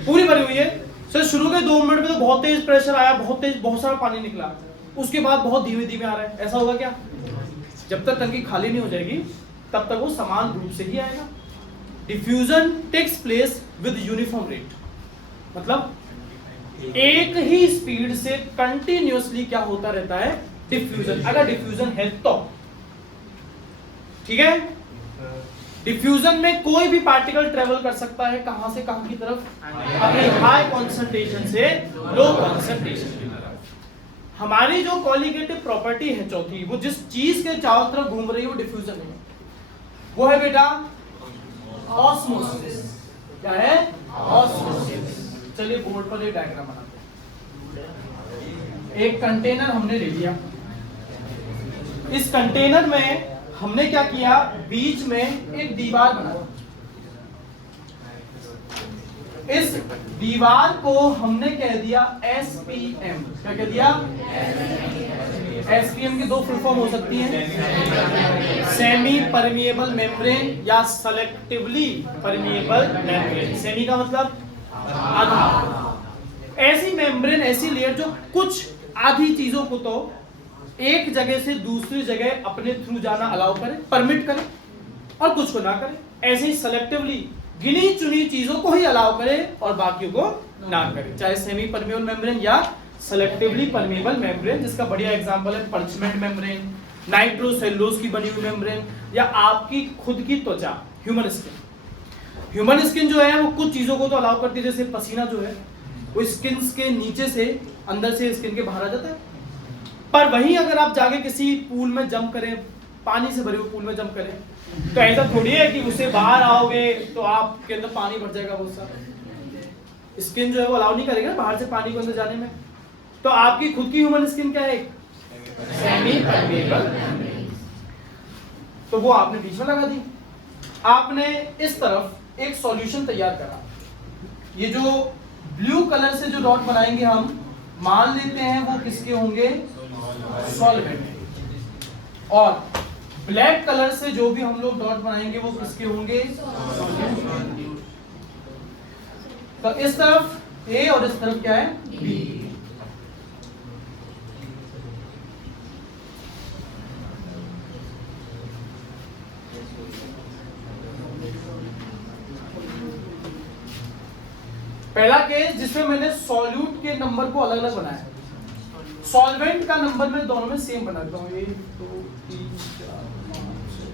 पूरी भरी हुई है। सर शुरू के 2 मिनट में तो बहुत तेज प्रेशर आया, बहुत सारा पानी निकला, उसके बाद बहुत धीमे धीमे आ रहा है, ऐसा होगा क्या? जब तक टंकी खाली नहीं हो जाएगी तब तक वो समान रूप से ही आएगा। Diffusion takes place with uniform rate, मतलब एक ही स्पीड से कंटिन्यूअसली क्या होता रहता है, डिफ्यूजन। अगर डिफ्यूजन है तो ठीक है। डिफ्यूजन में कोई भी पार्टिकल ट्रेवल कर सकता है, कहां से कहां की तरफ, अपनी हाई कंसंट्रेशन से लो कंसंट्रेशन की तरफ। हमारी जो कॉलिगेटिव प्रॉपर्टी है चौथी, वो जिस चीज के चारों तरफ घूम रही है वो डिफ्यूजन है, वो है बेटा ऑस्मोसिस। क्या है? ऑस्मोसिस। चलिए बोर्ड पर एक डायग्राम बनाते हैं। एक कंटेनर हमने ले लिया, इस कंटेनर में हमने क्या किया, बीच में एक दीवार बनाई, इस दीवार को हमने कह दिया SPM। क्या कह दिया? SPM की 2 फुल फॉर्म हो सकती हैं, सेमी परमिएबल मेम्ब्रेन या सेलेक्टिवली परमिएबल मेम्ब्रेन। सेमी का मतलब आधा। ऐसी मेम्ब्रेन, ऐसी लेयर जो कुछ आधी चीजों को तो एक जगह से दूसरी जगह अपने थ्रू जाना अलाउ करे, परमिट करे, और कुछ को ना करे। ऐसे ही सेलेक्टिवली गिनी चुनी चीजों को ही अलाउ करे और बाकियों को ना करे, चाहे सेमी परमिएबल मेम्ब्रेन या सेलेक्टिवली परमिएबल मेम्ब्रेन, जिसका बढ़िया एग्जांपल है पर्चमेंट मेम्ब्रेन, नाइट्रोसेलुलोज की बनी हुई मेम्ब्रेन, या आपकी खुद की त्वचा ह्यूमन स्किन। ह्यूमन स्किन जो है वो कुछ चीजों को तो अलाउ करती है, जैसे पसीना जो है वो स्किन के नीचे से अंदर से स्किन के बाहर आ जाता है। पर वहीं अगर आप जाके किसी पूल में जंप करें, पानी से भरे हुए पूल में जंप करें, तो ऐसा थोड़ी है कि उससे बाहर आओगे तो आपके अंदर पानी भर जाएगा बहुत सारा। स्किन जो है वो अलाउ नहीं करेगा बाहर से पानी को अंदर जाने में। तो आपकी खुद की ह्यूमन स्किन क्या है? Semi permeable. तो वो आपने बीच में लगा दी। आपने इस तरफ एक सॉल्यूशन तैयार करा। ये जो ब्लू कलर से जो डॉट बनाएंगे हम, मान लेते हैं वो किसके होंगे? सॉल्वेंट। और ब्लैक कलर से जो भी हम लोग डॉट बनाएंगे वो किसके होंगे? सॉल्यूट। तो इस तरफ A और इस तरफ क्या है? B। पहला केस जिसमें मैंने सॉल्यूट के नंबर को अलग अलग बनाया, सॉल्वेंट का नंबर मैं दोनों में सेम बनाता हूँ, 1 2 3 4 5 6 7।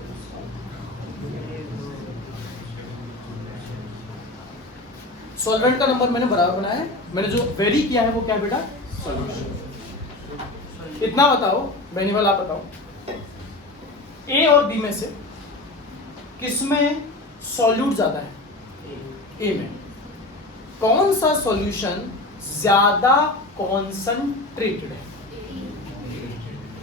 सॉल्वेंट का नंबर मैंने बराबर बनाया है, मैंने जो वेरी किया है वो क्या बेटा? सॉल्यूशन। इतना बताओ बेनिवल, आप बताओ A और B में से किसमें सॉल्यूट ज्यादा है? A में। कौन सा सॉल्यूशन ज्यादा कॉन्संट्रेटेड है?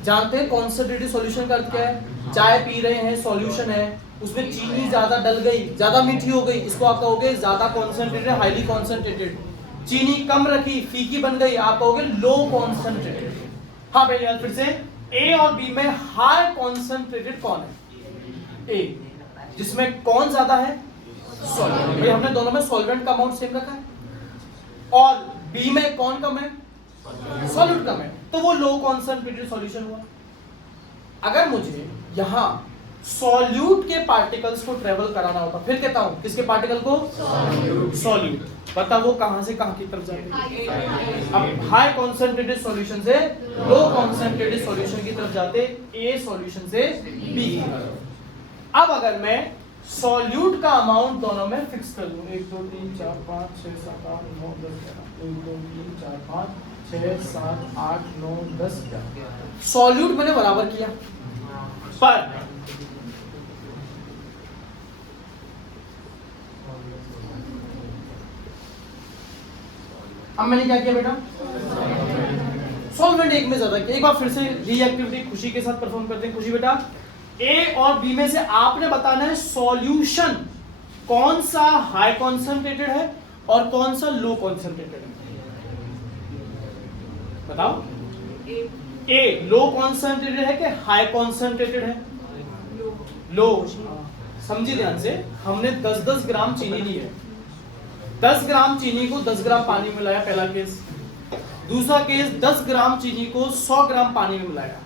जानते हैं कॉन्संट्रेटेड सॉल्यूशन का अर्थ क्या है? चाय पी रहे हैं, सॉल्यूशन है, उसमें चीनी ज्यादा डल गई, ज्यादा मीठी हो गई, इसको आप कहोगे ज्यादा कॉन्संट्रेटेड, हाईली कॉन्संट्रेटेड। चीनी कम रखी, फीकी बन गई, आप कहोगे लो कॉन्संट्रेटेड। हाँ भाई यार फिर से, ए और बी में हाई कॉन्सेंट्रेटेड कौन है? ए, जिसमें कौन ज्यादा है? सॉल्वेंट। भाई हमने दोनों में सॉल्वेंट का अमाउंट सेम रखा है, और बी में कौन कम है? सॉल्यूट कम है, तो वो लो कॉन्सेंट्रेटेड सॉल्यूशन हुआ। अगर मुझे यहां सॉल्यूट के पार्टिकल्स को ट्रेवल कराना होता, फिर कहता हूं किसके पार्टिकल को? सॉल्यूट। बता वो कहां से कहां की तरफ जाते? अब हाई कॉन्सेंट्रेटेड सॉल्यूशन से लो कॉन्सेंट्रेटेड सॉल्यूशन की तरफ जाते, ए सॉल्यूशन से बी की तरफ। अब अगर मैं सॉल्यूट का अमाउंट दोनों में फिक्स कर दूं, 1 2 3 4 5 6 7 8 9 10 11, 1 2 3 4 5 6 7 8 9 10 11, सॉल्यूट मैंने बराबर किया, पर अब मैंने क्या किया बेटा? सॉल्वेंट एक में ज्यादा किया। एक बार फिर से रिएक्टिविटी खुशी के साथ परफॉर्म करते हैं। खुशी बेटा, ए और बी में से आपने बताना है सॉल्यूशन कौन सा हाई कॉन्सेंट्रेटेड है और कौन सा लो कॉन्सेंट्रेटेड है। बताओ। ए लो कॉन्सेंट्रेटेड है कि हाई कॉन्सेंट्रेटेड है? लो। समझिए ध्यान से, हमने 10-10 ग्राम चीनी ली है, 10 ग्राम चीनी को 10 ग्राम पानी में मिलाया, पहला केस। दूसरा केस 10 ग्राम चीनी को 100 ग्राम पानी में मिलाया।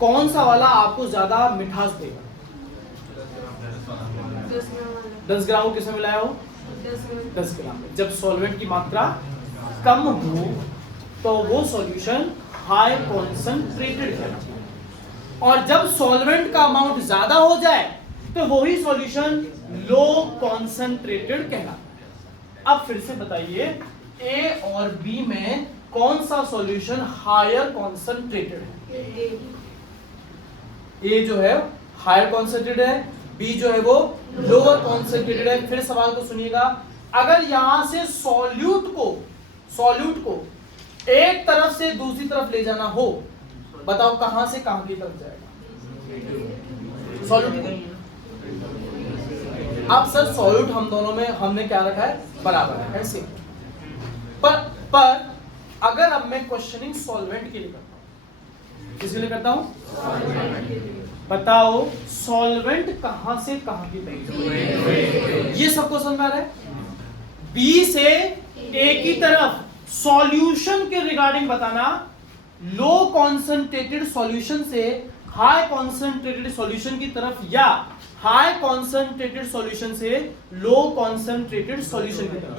कौन सा वाला आपको ज्यादा मिठास देगा? 10 ग्राम को किसमें मिलाया हो? 10 ग्राम। जब सॉल्वेंट की मात्रा कम हो तो वो सॉल्यूशन हाई कॉन्सेंट्रेटेड है, और जब सॉल्वेंट का अमाउंट ज्यादा हो जाए तो वही सॉल्यूशन लो कॉन्सेंट्रेटेड कहलाता है। अब फिर से बताइए, ए और बी में कौन सा सॉल्यूशन हायर कॉन्सेंट्रेटेड है? ए जो है हायर कॉन्सेंट्रेटेड है, बी जो है वो लोअर कॉन्सेंट्रेटेड है। फिर सवाल को सुनिएगा, अगर यहां से सॉल्यूट को एक तरफ से दूसरी तरफ ले जाना हो, बताओ कहां से कहां की तरफ जाएगा? सॉल्यूट। अब सर सॉल्यूट हम दोनों में हमने क्या रखा है? बराबर है, ऐसे। पर अगर अब मैं क्वेश्चनिंग सॉल्वेंट के लिए करता हूं, किसके लिए करता हूं? बताओ सॉल्वेंट कहां से कहां की तरफ? ये सबको समझ में आ रहा है? बी से ए की तरफ सॉल्यूशन के रिगार्डिंग बताना, लो कॉन्सेंट्रेटेड सॉल्यूशन से हाई कॉन्सेंट्रेटेड सॉल्यूशन की तरफ, या हाई कॉन्सेंट्रेटेड सॉल्यूशन से लो कॉन्सेंट्रेटेड सॉल्यूशन की तरफ,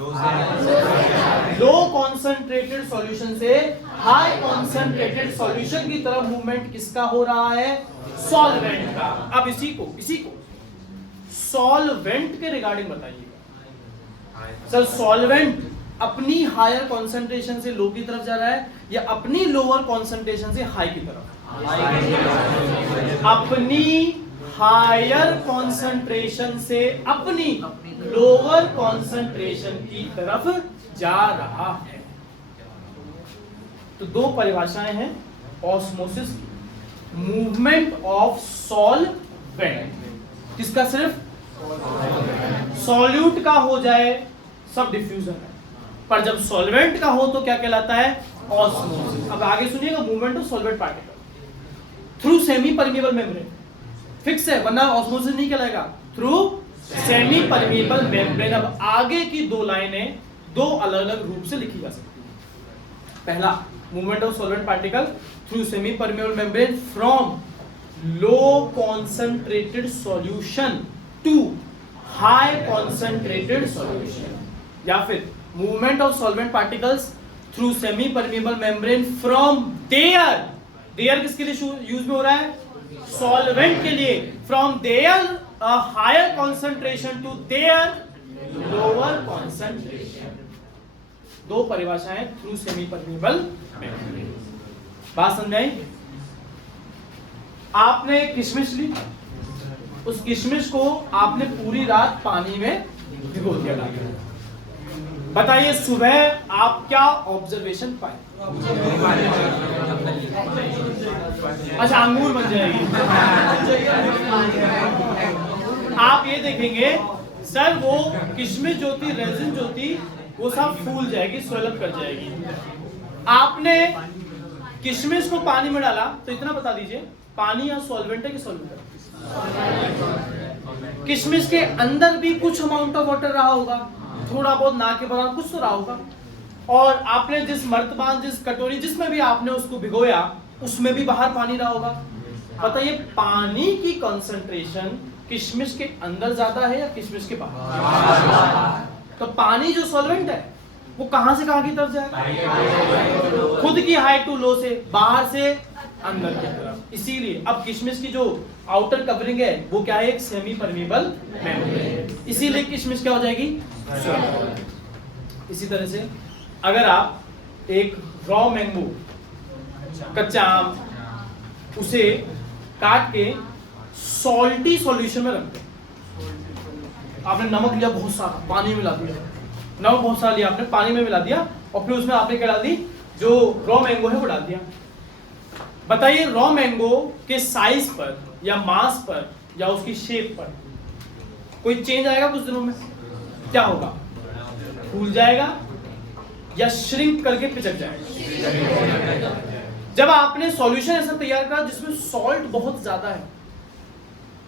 लो कॉन्सेंट्रेटेड सॉल्यूशन से हाई कॉन्सेंट्रेटेड सॉल्यूशन की तरफ मूवमेंट किसका हो रहा है? सॉल्वेंट का। अब इसी को सॉल्वेंट के रिगार्डिंग बताइएगा। सर सॉल्वेंट अपनी हायर कॉन्सेंट्रेशन से लो की तरफ जा रहा है या अपनी लोअर कॉन्सेंट्रेशन से हाई की तरफ? अपनी हायर कॉन्सेंट्रेशन से अपनी लोअर कॉन्सेंट्रेशन की तरफ जा रहा है। तो दो परिभाषाएं हैं ऑस्मोसिस की। मूवमेंट ऑफ सॉल्वेंट, किसका? सिर्फ सॉल्यूट का हो जाए सब डिफ्यूजन है, पर जब सॉल्वेंट का हो तो क्या कहलाता है? ऑस्मोसिस। अब आगे सुनिएगा, movement of solvent particle through semi permeable membrane, fix है, वरना ऑस्मोसिस नहीं कहलाएगा। Through semi permeable membrane. अब आगे की दो लाइनें दो अलग अलग रूप से लिखी जा सकती है। पहला, movement of solvent particle through semi permeable membrane from low concentrated solution to high concentrated solution, या फिर movement of solvent particles through semi permeable membrane from their किसके लिए यूज में हो रहा है? सॉल्वेंट के लिए। From their higher concentration to their lower concentration. दो परिभाषाएं थ्रू सेमी परमिएबल मेम्ब्रेन। बात समझ आई? आपने किशमिश ली, उस किशमिश को आपने पूरी रात पानी में भिगो दिया डालकर। बताइए सुबह आप क्या ऑब्जर्वेशन पाए? अच्छा, अंगूर बन जाएगी। आप ये देखेंगे सर वो किशमिश जो थी, रेजिन जो थी, वो सब फूल जाएगी, स्वेल अप कर जाएगी। आपने किशमिश को पानी में डाला तो इतना बता दीजिए, पानी या सॉल्वेंट है कि सॉल्यूट है? किशमिश के अंदर भी कुछ अमाउंट ऑफ वाटर रहा होगा, थोड़ा बहुत, ना के बराबर कुछ तो रहा होगा। और आपने जिस मर्तबान, जिस कटोरी, जिसमें भी आपने उसको भिगोया, उसमें भी बाहर पानी रहा होगा। बताइए पानी की कंसंट्रेशन किशमिश के अंदर ज्यादा है या किशमिश के बाहर? तो पानी जो सॉल्वेंट है वो कहां से कहां की तरफ जाएगा? खुद की हाई टू लो से, बाहर से अंदर की तरफ। इसीलिए अब किशमिश की जो आउटर कवरिंग है वो क्या है? एक सेमी परमेबल मेम्ब्रेन है। इसीलिए किशमिश क्या हो जाएगी? इसी तरह से अगर आप एक रॉ मैंगो, कच्चा आम, उसे काट के सॉल्टी सॉल्यूशन में रखते, आपने नमक लिया बहुत सारा, पानी मिला दिया, नमक बहुत सारा लिया आपने, पानी में मिला दिया, और फिर उसमें आपने क्या डाल दी? जो रॉ मैंगो है वो डाल दिया। बताइए रॉ मैंगो के साइज पर या मास पर या उसकी शेप पर कोई चेंज आएगा कुछ दिनों में? क्या होगा? फूल जाएगा या श्रिंक करके पिचक जाएगा। जब आपने सॉल्यूशन ऐसा तैयार करा जिसमें सॉल्ट बहुत ज्यादा है,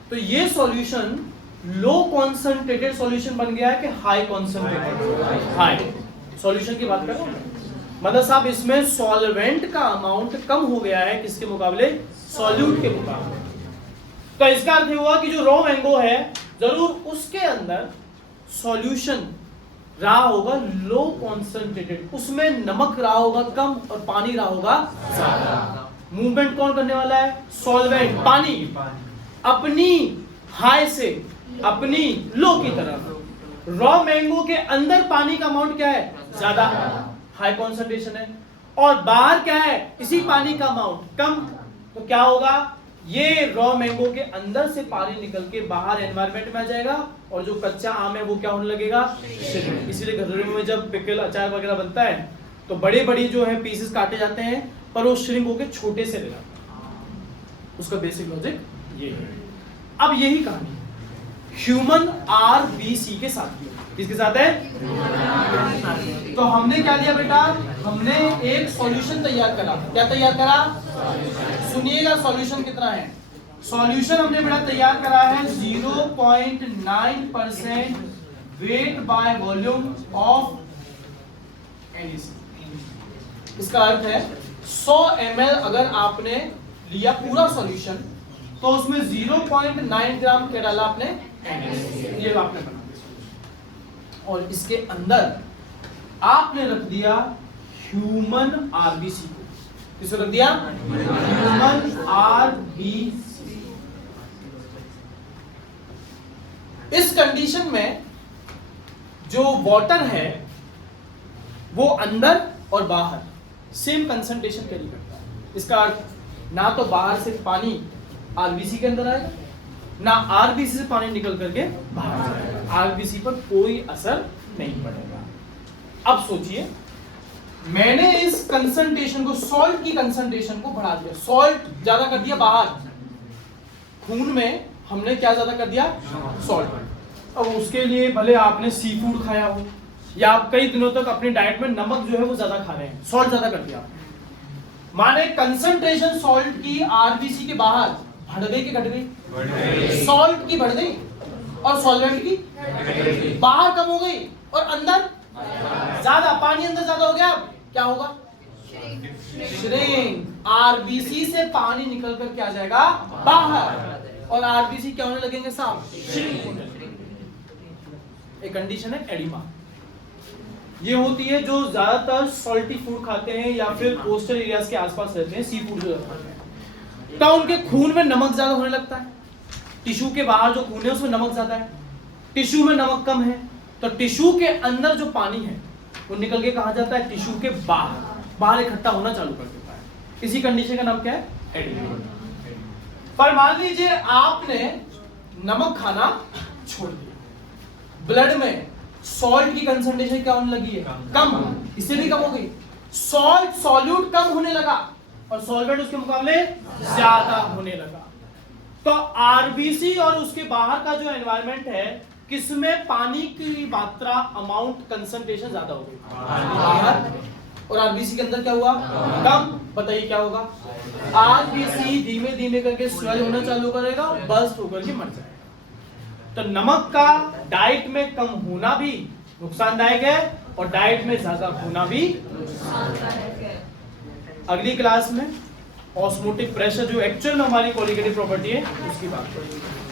तो ये सॉल्यूशन लो कॉन्सेंट्रेटेड सॉल्यूशन बन गया है कि हाई कॉन्सेंट्रेटेड? हाई सॉल्यूशन की बात कर रहा हूं। मतलब साहब इसमें सॉल्वेंट का अमाउंट कम हो गया है किसके मुकाबले? सॉल्यूट के मुकाबले। तो इसका अर्थ हुआ कि जो रॉ मैंगो है जरूर उसके अंदर सॉल्यूशन रहा होगा लो कॉन्सेंट्रेटेड, उसमें नमक रहा होगा कम और पानी रहा होगा ज्यादा। मूवमेंट कौन करने वाला है? सॉल्वेंट, पानी अपनी हाई से अपनी लो की तरफ। रॉ मैंगो के अंदर पानी का अमाउंट क्या है? ज्यादा, हाई कॉन्सेंट्रेशन है, और बाहर क्या है? इसी पानी का अमाउंट कम। तो क्या होगा? ये रॉ मैंगो के अंदर से पानी निकल के बाहर एनवायरनमेंट में आ जाएगा, और जो कच्चा आम है वो क्या होने लगेगा? इसीलिए घरों में जब पिकल, अचार वगैरह बनता है तो बड़े बड़ी जो है पीसेस काटे जाते हैं, पर वो श्रिंक होके छोटे से रह जाता है। उसका बेसिक लॉजिक ये है। अब यही कहानी ह्यूमन आरबीसी के साथ की। किसके साथ है? तो हमने क्या लिया बेटा? हमने एक सॉल्यूशन तैयार करा। क्या तैयार करा? सुनिएगा सॉल्यूशन कितना है। सॉल्यूशन हमने बेटा तैयार करा है 0.9% weight by volume of NaC। इसका अर्थ है 100 ml अगर आपने लिया पूरा सॉल्यूशन, तो उसमें 0.9 ग्राम क्या डाला आपने? NaC। ये आपने बना, और इसके अंदर आपने रख दिया ह्यूमन आरबीसी को। किसको रख दिया? Human RBC. इस कंडीशन में जो वाटर है वो अंदर और बाहर सेम कंसंट्रेशन कैरी करता है। इसका अर्थ ना तो बाहर से पानी आरबीसी के अंदर आएगा, ना आरबीसी से पानी निकल करके बाहर जाएगा। आरबीसी पर कोई असर नहीं पड़ेगा। अब सोचिए, मैंने इस कंसंट्रेशन को, सॉल्ट की कंसंट्रेशन को बढ़ा दिया, सॉल्ट ज्यादा कर दिया बाहर, खून में हमने क्या ज्यादा कर दिया? सॉल्ट। अब उसके लिए भले आपने सी फूड खाया हो या आप कई दिनों तक अपनी डाइट में नमक जो है वो ज्यादा खा रहे हैं, सॉल्ट ज्यादा कर दिया, माने कंसंट्रेशन सॉल्ट की आरबीसी के बाहर बढ़ गई कि घट गई? सॉल्ट की बढ़ गई और सॉल्वेंट की बाहर कम हो गई और अंदर ज्यादा, पानी अंदर ज्यादा हो गया। अब क्या होगा? श्रिंक। आरबीसी से पानी निकल कर क्या जाएगा? बाहर, और आरबीसी क्या होने लगेंगे साहब? श्रिंक होने लगेंगे। एक कंडीशन है एडिमा। ये होती है जो ज्यादातर सॉल्टी फूड खाते हैं या फिर कोस्टल एरियाज के आसपास रहते हैं, सी फूड जो खाते हैं, तो उनके खून में नमक ज्यादा होने लगता है। टिश्यू के बाहर जो खून है उसमें नमक ज्यादा है, टिश्यू में नमक कम है, तो टिश्यू के अंदर जो पानी है वो निकल के कहां जाता है? टिश्यू के बाहर इकट्ठा होना चालू कर देता है। इसी कंडीशन का नाम क्या है? एडिमा। पर मान लीजिए आपने नमक खाना छोड़ दिया, ब्लड में सॉल्ट की कंसंट्रेशन क्या होने लगी है? कम, इससे भी कम हो गई। सॉल्ट सॉल्यूट कम होने लगा और सॉल्वेंट उसके मुकाबले ज्यादा होने लगा। तो आरबीसी और उसके बाहर का जो एनवायरनमेंट है, किसमें पानी की मात्रा, अमाउंट, कंसंट्रेशन ज्यादा हो गई? बाहर। और आरबीसी के अंदर क्या हुआ कम। बताइए क्या होगा, आरबीसी धीमे धीमे करके स्वेल होना चालू करेगा और बर्स्ट होकर के मर जाएगा। तो नमक का डाइट में कम होना भी नुकसानदायक है और डाइट में ज्यादा होना भी नुकसानदायक है। अगली क्लास में ऑस्मोटिक प्रेशर जो एक्चुअल में हमारी कोलिगेटिव प्रॉपर्टी है उसकी बात करेंगे।